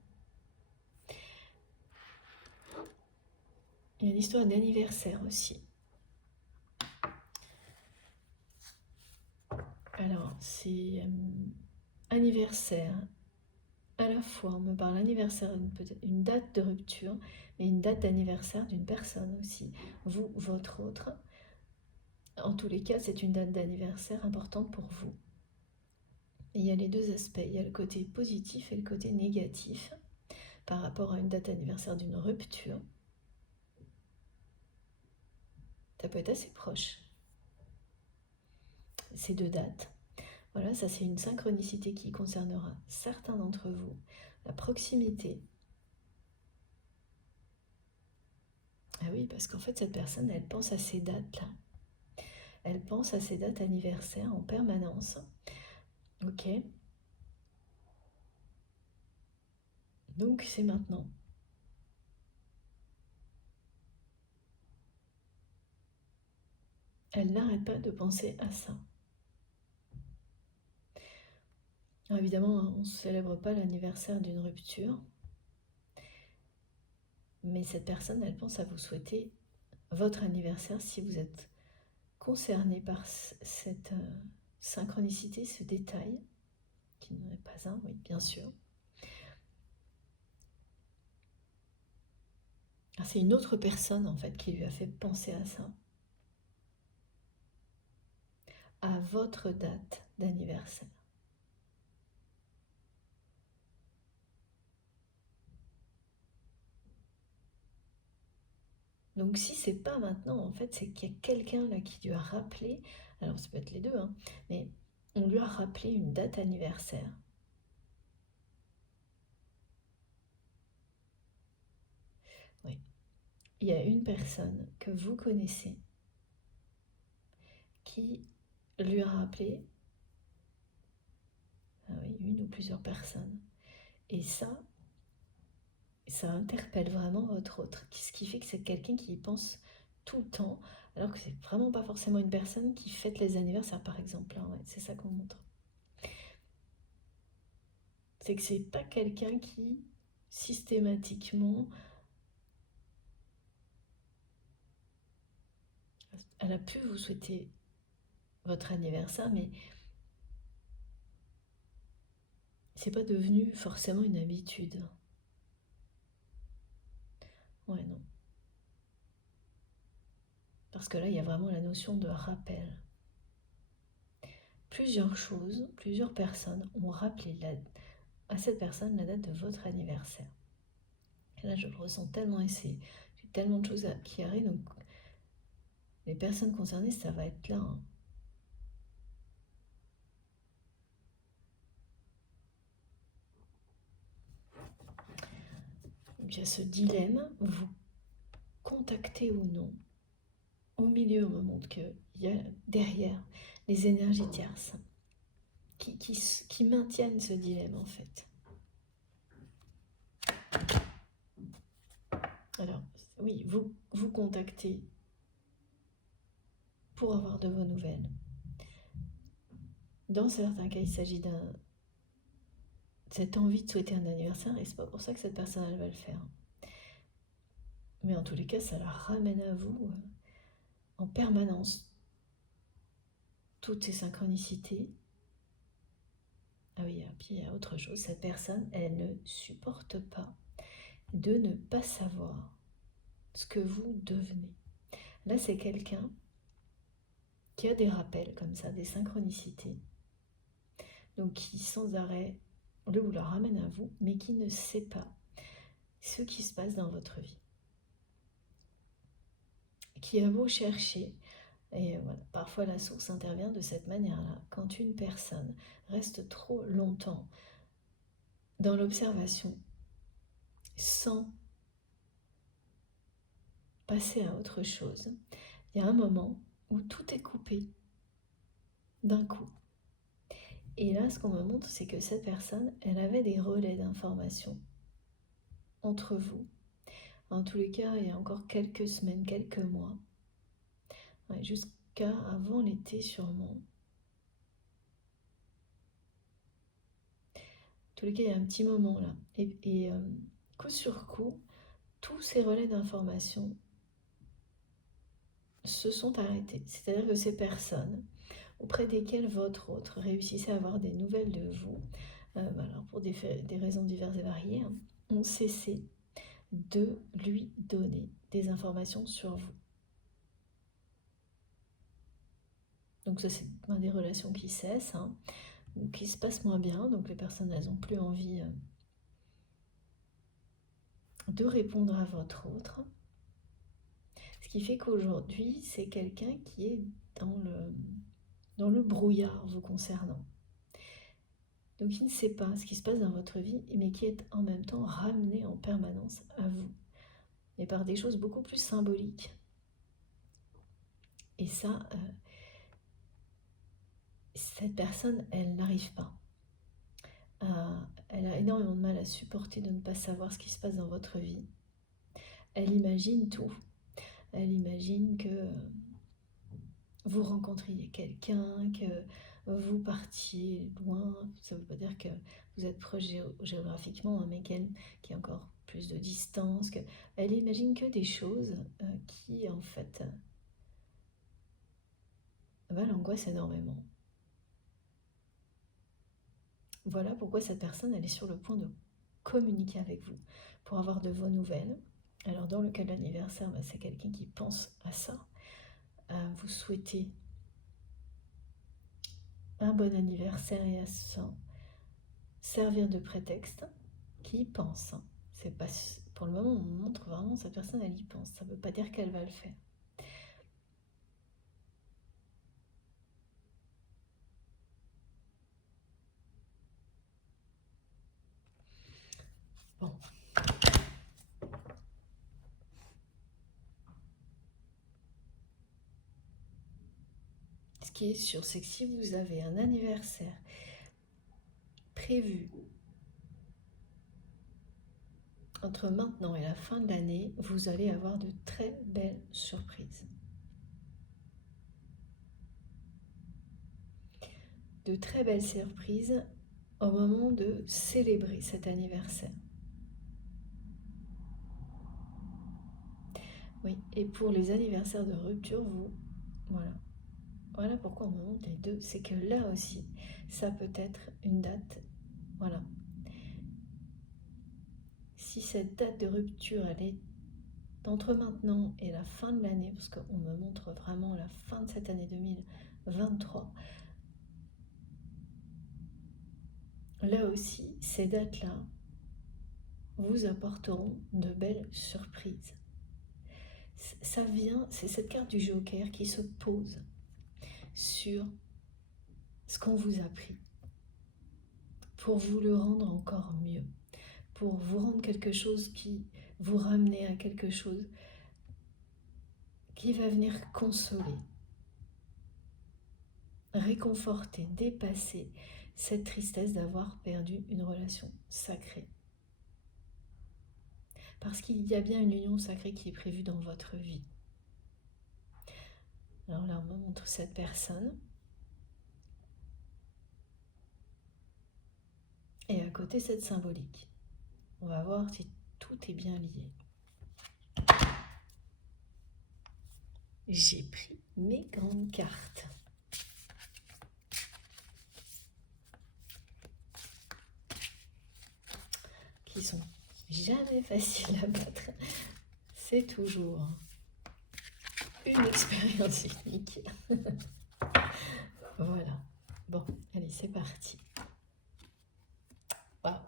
Il y a une histoire d'anniversaire aussi. Alors, c'est anniversaire. À la fois, on me parle anniversaire, peut-être une date de rupture, mais une date d'anniversaire d'une personne aussi. Vous, votre autre. En tous les cas, c'est une date d'anniversaire importante pour vous. Et il y a les deux aspects. Il y a le côté positif et le côté négatif par rapport à une date d'anniversaire d'une rupture. Ça peut être assez proche. Ces deux dates. Voilà, ça c'est une synchronicité qui concernera certains d'entre vous. La proximité. Ah oui, parce qu'en fait, cette personne, elle pense à ces dates-là. Elle pense à ces dates anniversaires en permanence. Ok. Donc, c'est maintenant. Elle n'arrête pas de penser à ça. Alors évidemment, on ne célèbre pas l'anniversaire d'une rupture. Mais cette personne, elle pense à vous souhaiter votre anniversaire si vous êtes concerné par cette synchronicité, ce détail, qui n'en est pas un, oui, bien sûr. C'est une autre personne, en fait, qui lui a fait penser à ça. À votre date d'anniversaire. Donc si c'est pas maintenant, en fait, c'est qu'il y a quelqu'un là qui lui a rappelé, alors ça peut être les deux, mais on lui a rappelé une date anniversaire. Oui. Il y a une personne que vous connaissez qui lui a rappelé, oui, une ou plusieurs personnes. Et ça interpelle vraiment votre autre. Ce qui fait que c'est quelqu'un qui y pense tout le temps, alors que c'est vraiment pas forcément une personne qui fête les anniversaires, par exemple. Ouais, c'est ça qu'on montre. C'est que c'est pas quelqu'un qui, systématiquement, elle a pu vous souhaiter votre anniversaire, mais c'est pas devenu forcément une habitude. Ouais, non. Parce que là, il y a vraiment la notion de rappel. Plusieurs choses, plusieurs personnes ont rappelé à cette personne la date de votre anniversaire. Et là, je le ressens tellement et j'ai tellement de choses qui arrivent. Donc, les personnes concernées, ça va être là. Il y a ce dilemme, vous contactez ou non. Au milieu, on me montre qu'il y a derrière les énergies tierces qui maintiennent ce dilemme en fait. Alors, oui, vous contactez pour avoir de vos nouvelles. Dans certains cas, il s'agit cette envie de souhaiter un anniversaire, et c'est pas pour ça que cette personne elle va le faire. Mais en tous les cas, ça la ramène à vous en permanence toutes ces synchronicités. Ah oui, et puis il y a autre chose, cette personne, elle ne supporte pas de ne pas savoir ce que vous devenez. Là, c'est quelqu'un qui a des rappels comme ça, des synchronicités, donc qui sans arrêt le ou la ramène à vous, mais qui ne sait pas ce qui se passe dans votre vie. Qui a beau chercher, et voilà, parfois la source intervient de cette manière-là. Quand une personne reste trop longtemps dans l'observation, sans passer à autre chose, il y a un moment où tout est coupé d'un coup. Et là, ce qu'on me montre, c'est que cette personne, elle avait des relais d'informations entre vous. En tous les cas, il y a encore quelques semaines, quelques mois, ouais, jusqu'à avant l'été sûrement. En tous les cas, il y a un petit moment là. Et coup sur coup, tous ces relais d'informations se sont arrêtés. C'est-à-dire que ces personnes, auprès desquelles votre autre réussissait à avoir des nouvelles de vous, alors pour des raisons diverses et variées, hein, ont cessé de lui donner des informations sur vous. Donc ça, c'est des relations qui cessent, hein, ou qui se passent moins bien, donc les personnes, elles n'ont plus envie de répondre à votre autre. Ce qui fait qu'aujourd'hui, c'est quelqu'un qui est dans le brouillard vous concernant. Donc il ne sait pas ce qui se passe dans votre vie, mais qui est en même temps ramené en permanence à vous, et par des choses beaucoup plus symboliques. Et ça, cette personne, elle n'arrive pas. Elle a énormément de mal à supporter de ne pas savoir ce qui se passe dans votre vie. Elle imagine tout. Elle imagine que vous rencontriez quelqu'un, que vous partiez loin. Ça ne veut pas dire que vous êtes proche géographiquement, hein, mais qu'il y a encore plus de distance. Elle imagine que des choses qui, en fait, l'angoisse énormément. Voilà pourquoi cette personne, elle est sur le point de communiquer avec vous pour avoir de vos nouvelles. Alors dans le cas de l'anniversaire, c'est quelqu'un qui pense à ça. Vous souhaitez un bon anniversaire et à s'en servir de prétexte, qui y pense. C'est pas, pour le moment, on montre vraiment cette personne, elle y pense. Ça ne veut pas dire qu'elle va le faire. Bon. Ce qui est sûr, c'est que si vous avez un anniversaire prévu entre maintenant et la fin de l'année, vous allez avoir de très belles surprises. De très belles surprises au moment de célébrer cet anniversaire. Oui, et pour les anniversaires de rupture, voilà pourquoi on me montre les deux. C'est que là aussi, ça peut être une date, voilà. Si cette date de rupture, elle est entre maintenant et la fin de l'année, parce qu'on me montre vraiment la fin de cette année 2023, là aussi, ces dates-là vous apporteront de belles surprises. Ça vient, c'est cette carte du Joker qui se pose sur ce qu'on vous a pris pour vous le rendre encore mieux, pour vous rendre quelque chose qui vous ramener à quelque chose qui va venir consoler, réconforter, dépasser cette tristesse d'avoir perdu une relation sacrée. Parce qu'il y a bien une union sacrée qui est prévue dans votre vie. Alors là, on me montre cette personne. Et à côté, cette symbolique. On va voir si tout est bien lié. j'ai pris mes grandes cartes. Qui sont jamais faciles à battre. C'est toujours une expérience unique. Voilà. Bon, allez, c'est parti. Waouh,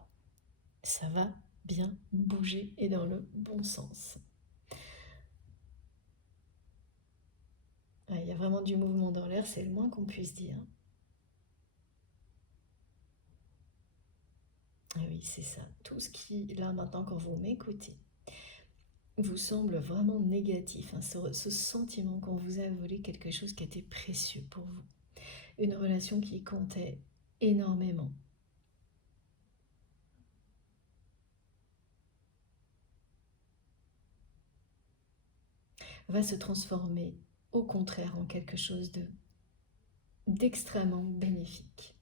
ça va bien bouger et dans le bon sens. Il y a vraiment du mouvement dans l'air, c'est le moins qu'on puisse dire. Ah oui, c'est ça. Tout ce qui, là maintenant, quand vous m'écoutez, vous semble vraiment négatif, hein, ce sentiment qu'on vous a volé quelque chose qui était précieux pour vous. Une relation qui comptait énormément. Va se transformer au contraire en quelque chose d'extrêmement bénéfique.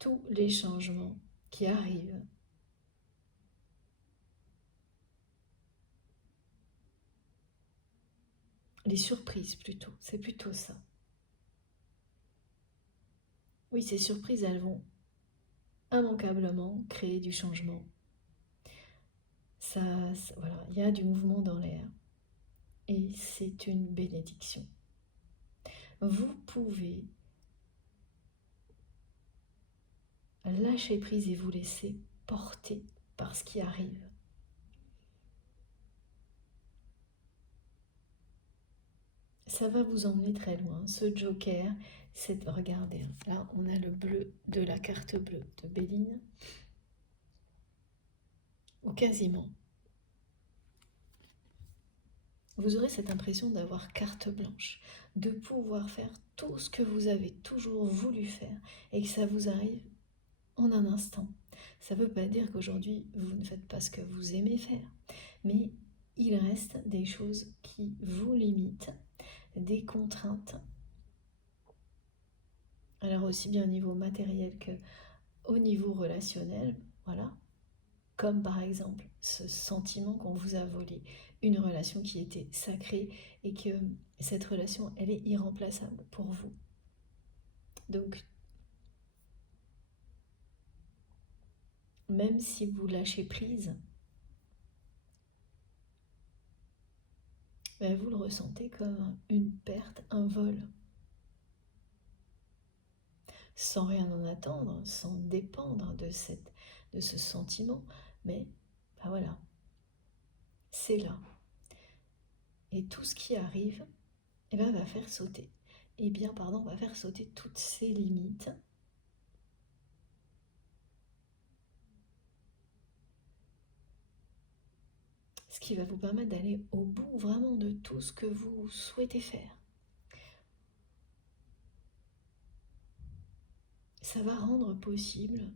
Tous les changements qui arrivent, les surprises plutôt, c'est plutôt ça. Oui, ces surprises, elles vont immanquablement créer du changement. Voilà, il y a du mouvement dans l'air et c'est une bénédiction. Vous pouvez lâcher prise et vous laisser porter par ce qui arrive. Ça va vous emmener très loin. Ce joker, c'est, regardez, là on a le bleu de la carte bleue de Béline, ou quasiment. Vous aurez cette impression d'avoir carte blanche, de pouvoir faire tout ce que vous avez toujours voulu faire et que ça vous arrive en un instant. Ça ne veut pas dire qu'aujourd'hui vous ne faites pas ce que vous aimez faire, mais il reste des choses qui vous limitent, des contraintes. Alors aussi bien au niveau matériel que au niveau relationnel, voilà. Comme par exemple ce sentiment qu'on vous a volé, une relation qui était sacrée et que cette relation, elle est irremplaçable pour vous. Donc, même si vous lâchez prise, ben vous le ressentez comme une perte, un vol. Sans rien en attendre, sans dépendre de ce sentiment, mais ben voilà, c'est là. Et tout ce qui arrive, eh ben, va faire sauter. Va faire sauter toutes ces limites. Ce qui va vous permettre d'aller au bout vraiment de tout ce que vous souhaitez faire. Ça va rendre possible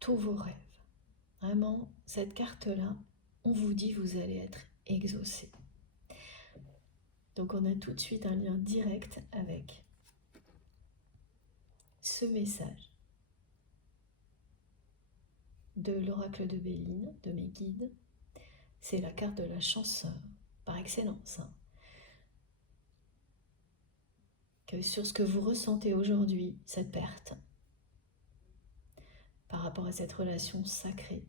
tous vos rêves. Vraiment, cette carte-là, on vous dit vous allez être exaucé. Donc on a tout de suite un lien direct avec ce message de l'oracle de Béline, de mes guides. C'est la carte de la chance par excellence. Que sur ce que vous ressentez aujourd'hui, cette perte, par rapport à cette relation sacrée.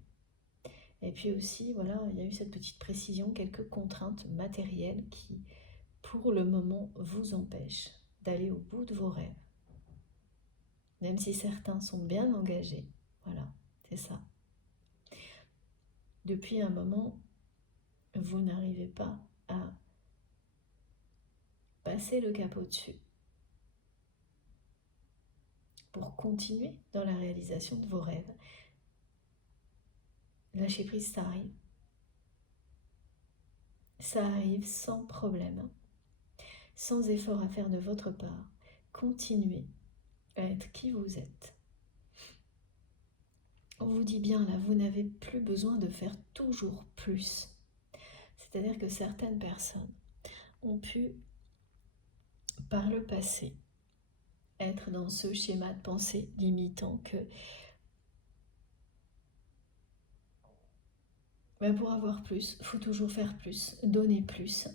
Et puis aussi, voilà, il y a eu cette petite précision, quelques contraintes matérielles qui, pour le moment, vous empêchent d'aller au bout de vos rêves. Même si certains sont bien engagés. Voilà, c'est ça. Depuis un moment, vous n'arrivez pas à passer le cap au-dessus pour continuer dans la réalisation de vos rêves. Lâcher prise, ça arrive. Ça arrive sans problème, sans effort à faire de votre part. Continuez à être qui vous êtes. On vous dit bien là, vous n'avez plus besoin de faire toujours plus. C'est-à-dire que certaines personnes ont pu, par le passé, être dans ce schéma de pensée limitant que Ben pour avoir plus, il faut toujours faire plus, donner plus.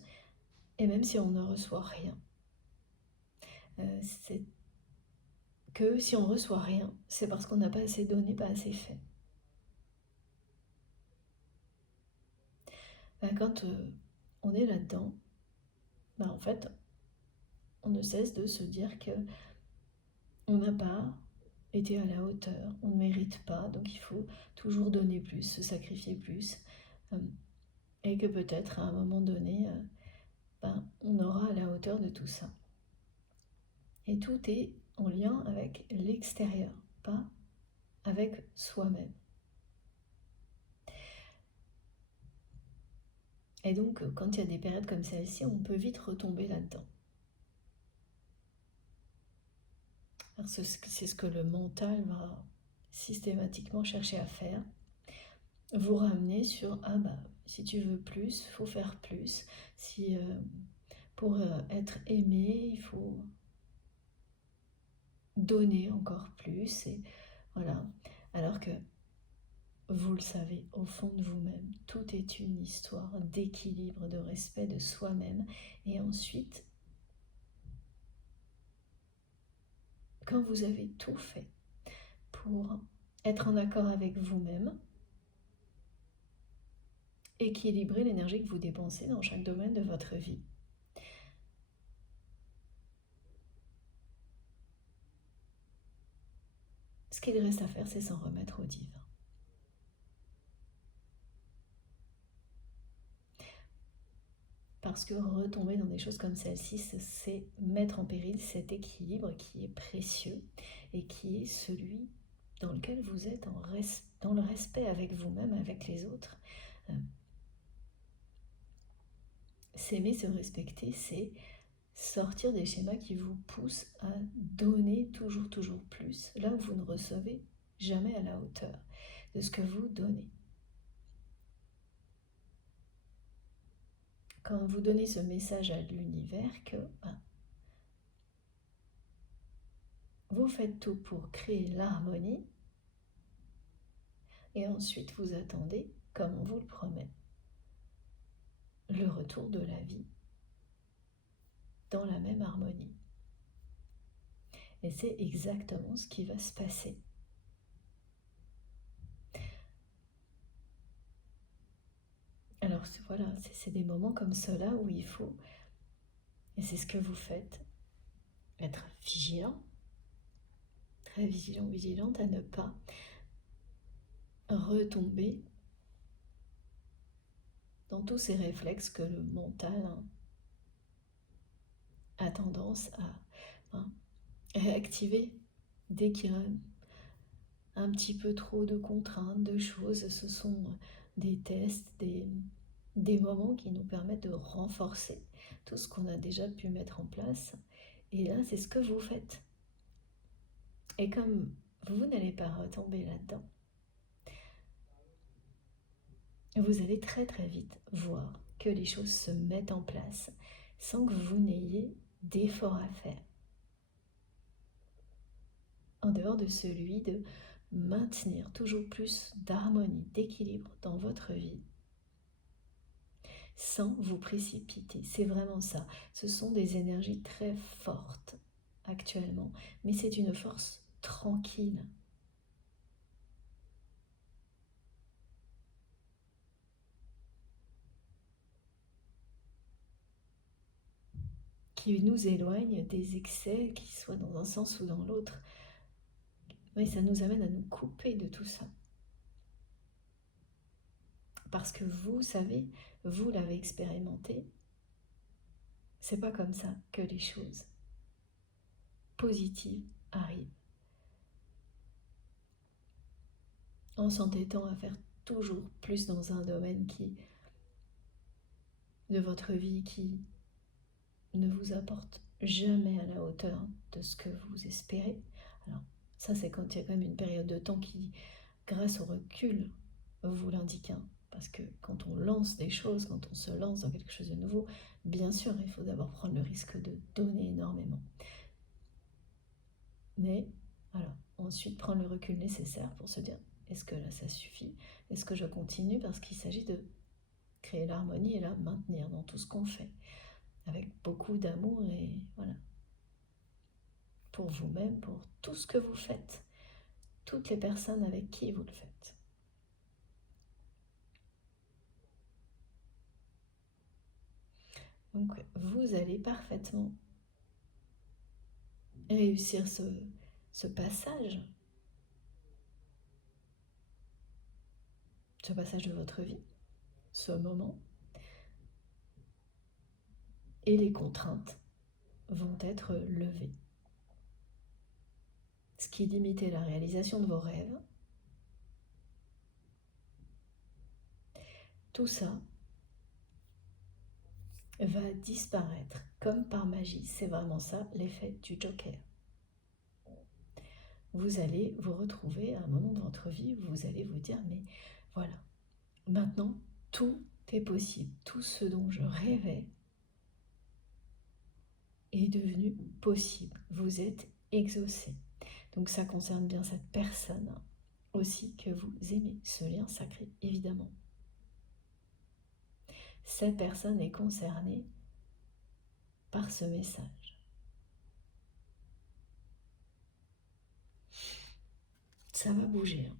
Et même si on ne reçoit rien, c'est que si on ne reçoit rien, c'est parce qu'on n'a pas assez donné, pas assez fait. Ben quand on est là-dedans, ben en fait, on ne cesse de se dire que on n'a pas été à la hauteur, on ne mérite pas, donc il faut toujours donner plus, se sacrifier plus, et que peut-être à un moment donné, ben, on aura à la hauteur de tout ça. Et tout est en lien avec l'extérieur, pas avec soi-même. Et donc, quand il y a des périodes comme celle-ci, on peut vite retomber là-dedans. C'est ce que le mental va systématiquement chercher à faire. Vous ramener sur, ah bah, si tu veux plus, il faut faire plus. Si, pour être aimé, il faut donner encore plus. Et voilà. Alors que vous le savez, au fond de vous-même, tout est une histoire d'équilibre, de respect de soi-même. Et ensuite, quand vous avez tout fait pour être en accord avec vous-même, équilibrer l'énergie que vous dépensez dans chaque domaine de votre vie, ce qu'il reste à faire, c'est s'en remettre au divin. Parce que retomber dans des choses comme celle-ci, c'est mettre en péril cet équilibre qui est précieux et qui est celui dans lequel vous êtes dans le respect avec vous-même, avec les autres. S'aimer, se respecter, c'est sortir des schémas qui vous poussent à donner toujours, toujours plus, là où vous ne recevez jamais à la hauteur de ce que vous donnez. Quand vous donnez ce message à l'univers que vous faites tout pour créer l'harmonie et ensuite vous attendez, comme on vous le promet, le retour de la vie dans la même harmonie. Et c'est exactement ce qui va se passer. Alors voilà, c'est des moments comme cela où il faut, et c'est ce que vous faites, être vigilant, très vigilant, vigilante à ne pas retomber dans tous ces réflexes que le mental a tendance à réactiver dès qu'il y a un petit peu trop de contraintes, de choses. Ce sont des tests, des moments qui nous permettent de renforcer tout ce qu'on a déjà pu mettre en place. Et là, c'est ce que vous faites. Et comme vous n'allez pas retomber là-dedans, vous allez très très vite voir que les choses se mettent en place sans que vous n'ayez d'effort à faire. En dehors de celui de maintenir toujours plus d'harmonie, d'équilibre dans votre vie, sans vous précipiter. C'est vraiment ça. Ce sont des énergies très fortes actuellement, mais c'est une force tranquille. Qui nous éloigne des excès, qu'ils soient dans un sens ou dans l'autre. Mais ça nous amène à nous couper de tout ça. Parce que vous savez, vous l'avez expérimenté, c'est pas comme ça que les choses positives arrivent. En s'entêtant à faire toujours plus dans un domaine de votre vie qui ne vous apporte jamais à la hauteur de ce que vous espérez. Alors ça, c'est quand il y a quand même une période de temps qui, grâce au recul, vous l'indique. Parce que quand on lance des choses, quand on se lance dans quelque chose de nouveau, bien sûr, il faut d'abord prendre le risque de donner énormément. Mais voilà, ensuite prendre le recul nécessaire pour se dire, Est-ce que là, ça suffit? Est-ce que je continue? Parce qu'il s'agit de créer l'harmonie et la maintenir dans tout ce qu'on fait, avec beaucoup d'amour et voilà. Pour vous-même, pour tout ce que vous faites, toutes les personnes avec qui vous le faites. Donc, vous allez parfaitement réussir ce passage de votre vie, ce moment, et les contraintes vont être levées. Ce qui limitait la réalisation de vos rêves, tout ça va disparaître comme par magie. C'est vraiment ça l'effet du Joker. Vous allez vous retrouver à un moment de votre vie où vous allez vous dire, mais voilà, maintenant tout est possible. Tout ce dont je rêvais est devenu possible. Vous êtes exaucé. Donc ça concerne bien cette personne aussi que vous aimez, ce lien sacré, évidemment. Cette personne est concernée par ce message. Ça va bouger.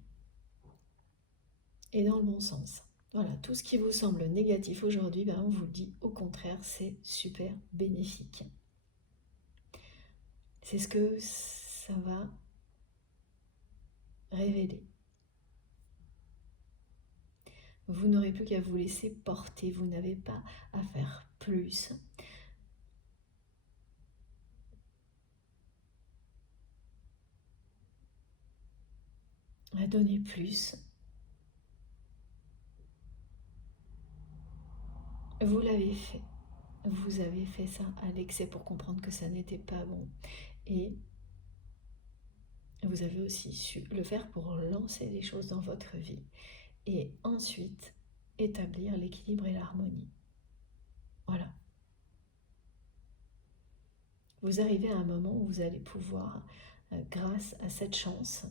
Et dans le bon sens. Voilà, tout ce qui vous semble négatif aujourd'hui, on vous le dit, au contraire, c'est super bénéfique. C'est ce que ça va révéler. Vous n'aurez plus qu'à vous laisser porter, vous n'avez pas à faire plus. À donner plus. Vous l'avez fait. Vous avez fait ça à l'excès pour comprendre que ça n'était pas bon. Et vous avez aussi su le faire pour lancer les choses dans votre vie. Et ensuite, établir l'équilibre et l'harmonie. Voilà. Vous arrivez à un moment où vous allez pouvoir, grâce à cette chance,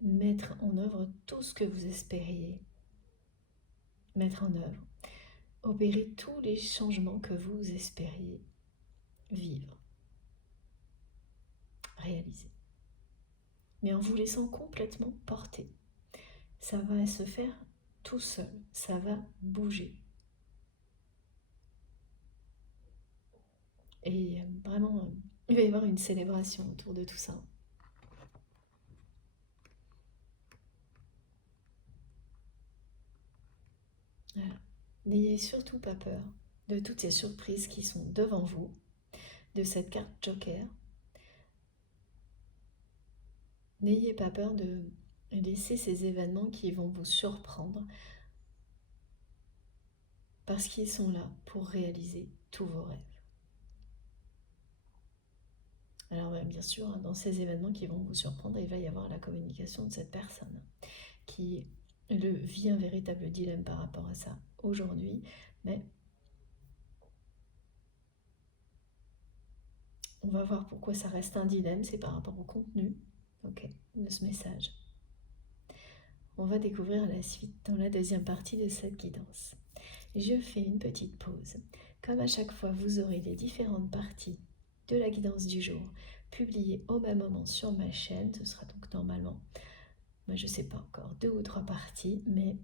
mettre en œuvre tout ce que vous espériez mettre en œuvre, opérer tous les changements que vous espériez vivre, réaliser. Mais en vous laissant complètement porter. Ça va se faire tout seul, ça va bouger. Et vraiment, il va y avoir une célébration autour de tout ça. Voilà. N'ayez surtout pas peur de toutes ces surprises qui sont devant vous, de cette carte Joker. N'ayez pas peur de laisser ces événements qui vont vous surprendre parce qu'ils sont là pour réaliser tous vos rêves. Alors bien sûr, dans ces événements qui vont vous surprendre, il va y avoir la communication de cette personne qui vit un véritable dilemme par rapport à ça aujourd'hui, mais on va voir pourquoi ça reste un dilemme, c'est par rapport au contenu de ce message. On va découvrir la suite dans la deuxième partie de cette guidance. Je fais une petite pause. Comme à chaque fois, vous aurez les différentes parties de la guidance du jour publiées au même moment sur ma chaîne. Ce sera donc normalement, je ne sais pas encore, 2 ou 3 parties, mais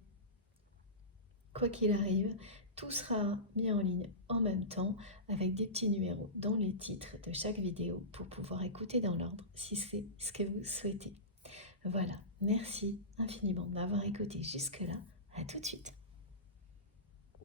quoi qu'il arrive, tout sera mis en ligne en même temps avec des petits numéros dans les titres de chaque vidéo pour pouvoir écouter dans l'ordre si c'est ce que vous souhaitez. Voilà, merci infiniment de m'avoir écouté jusque-là. À tout de suite.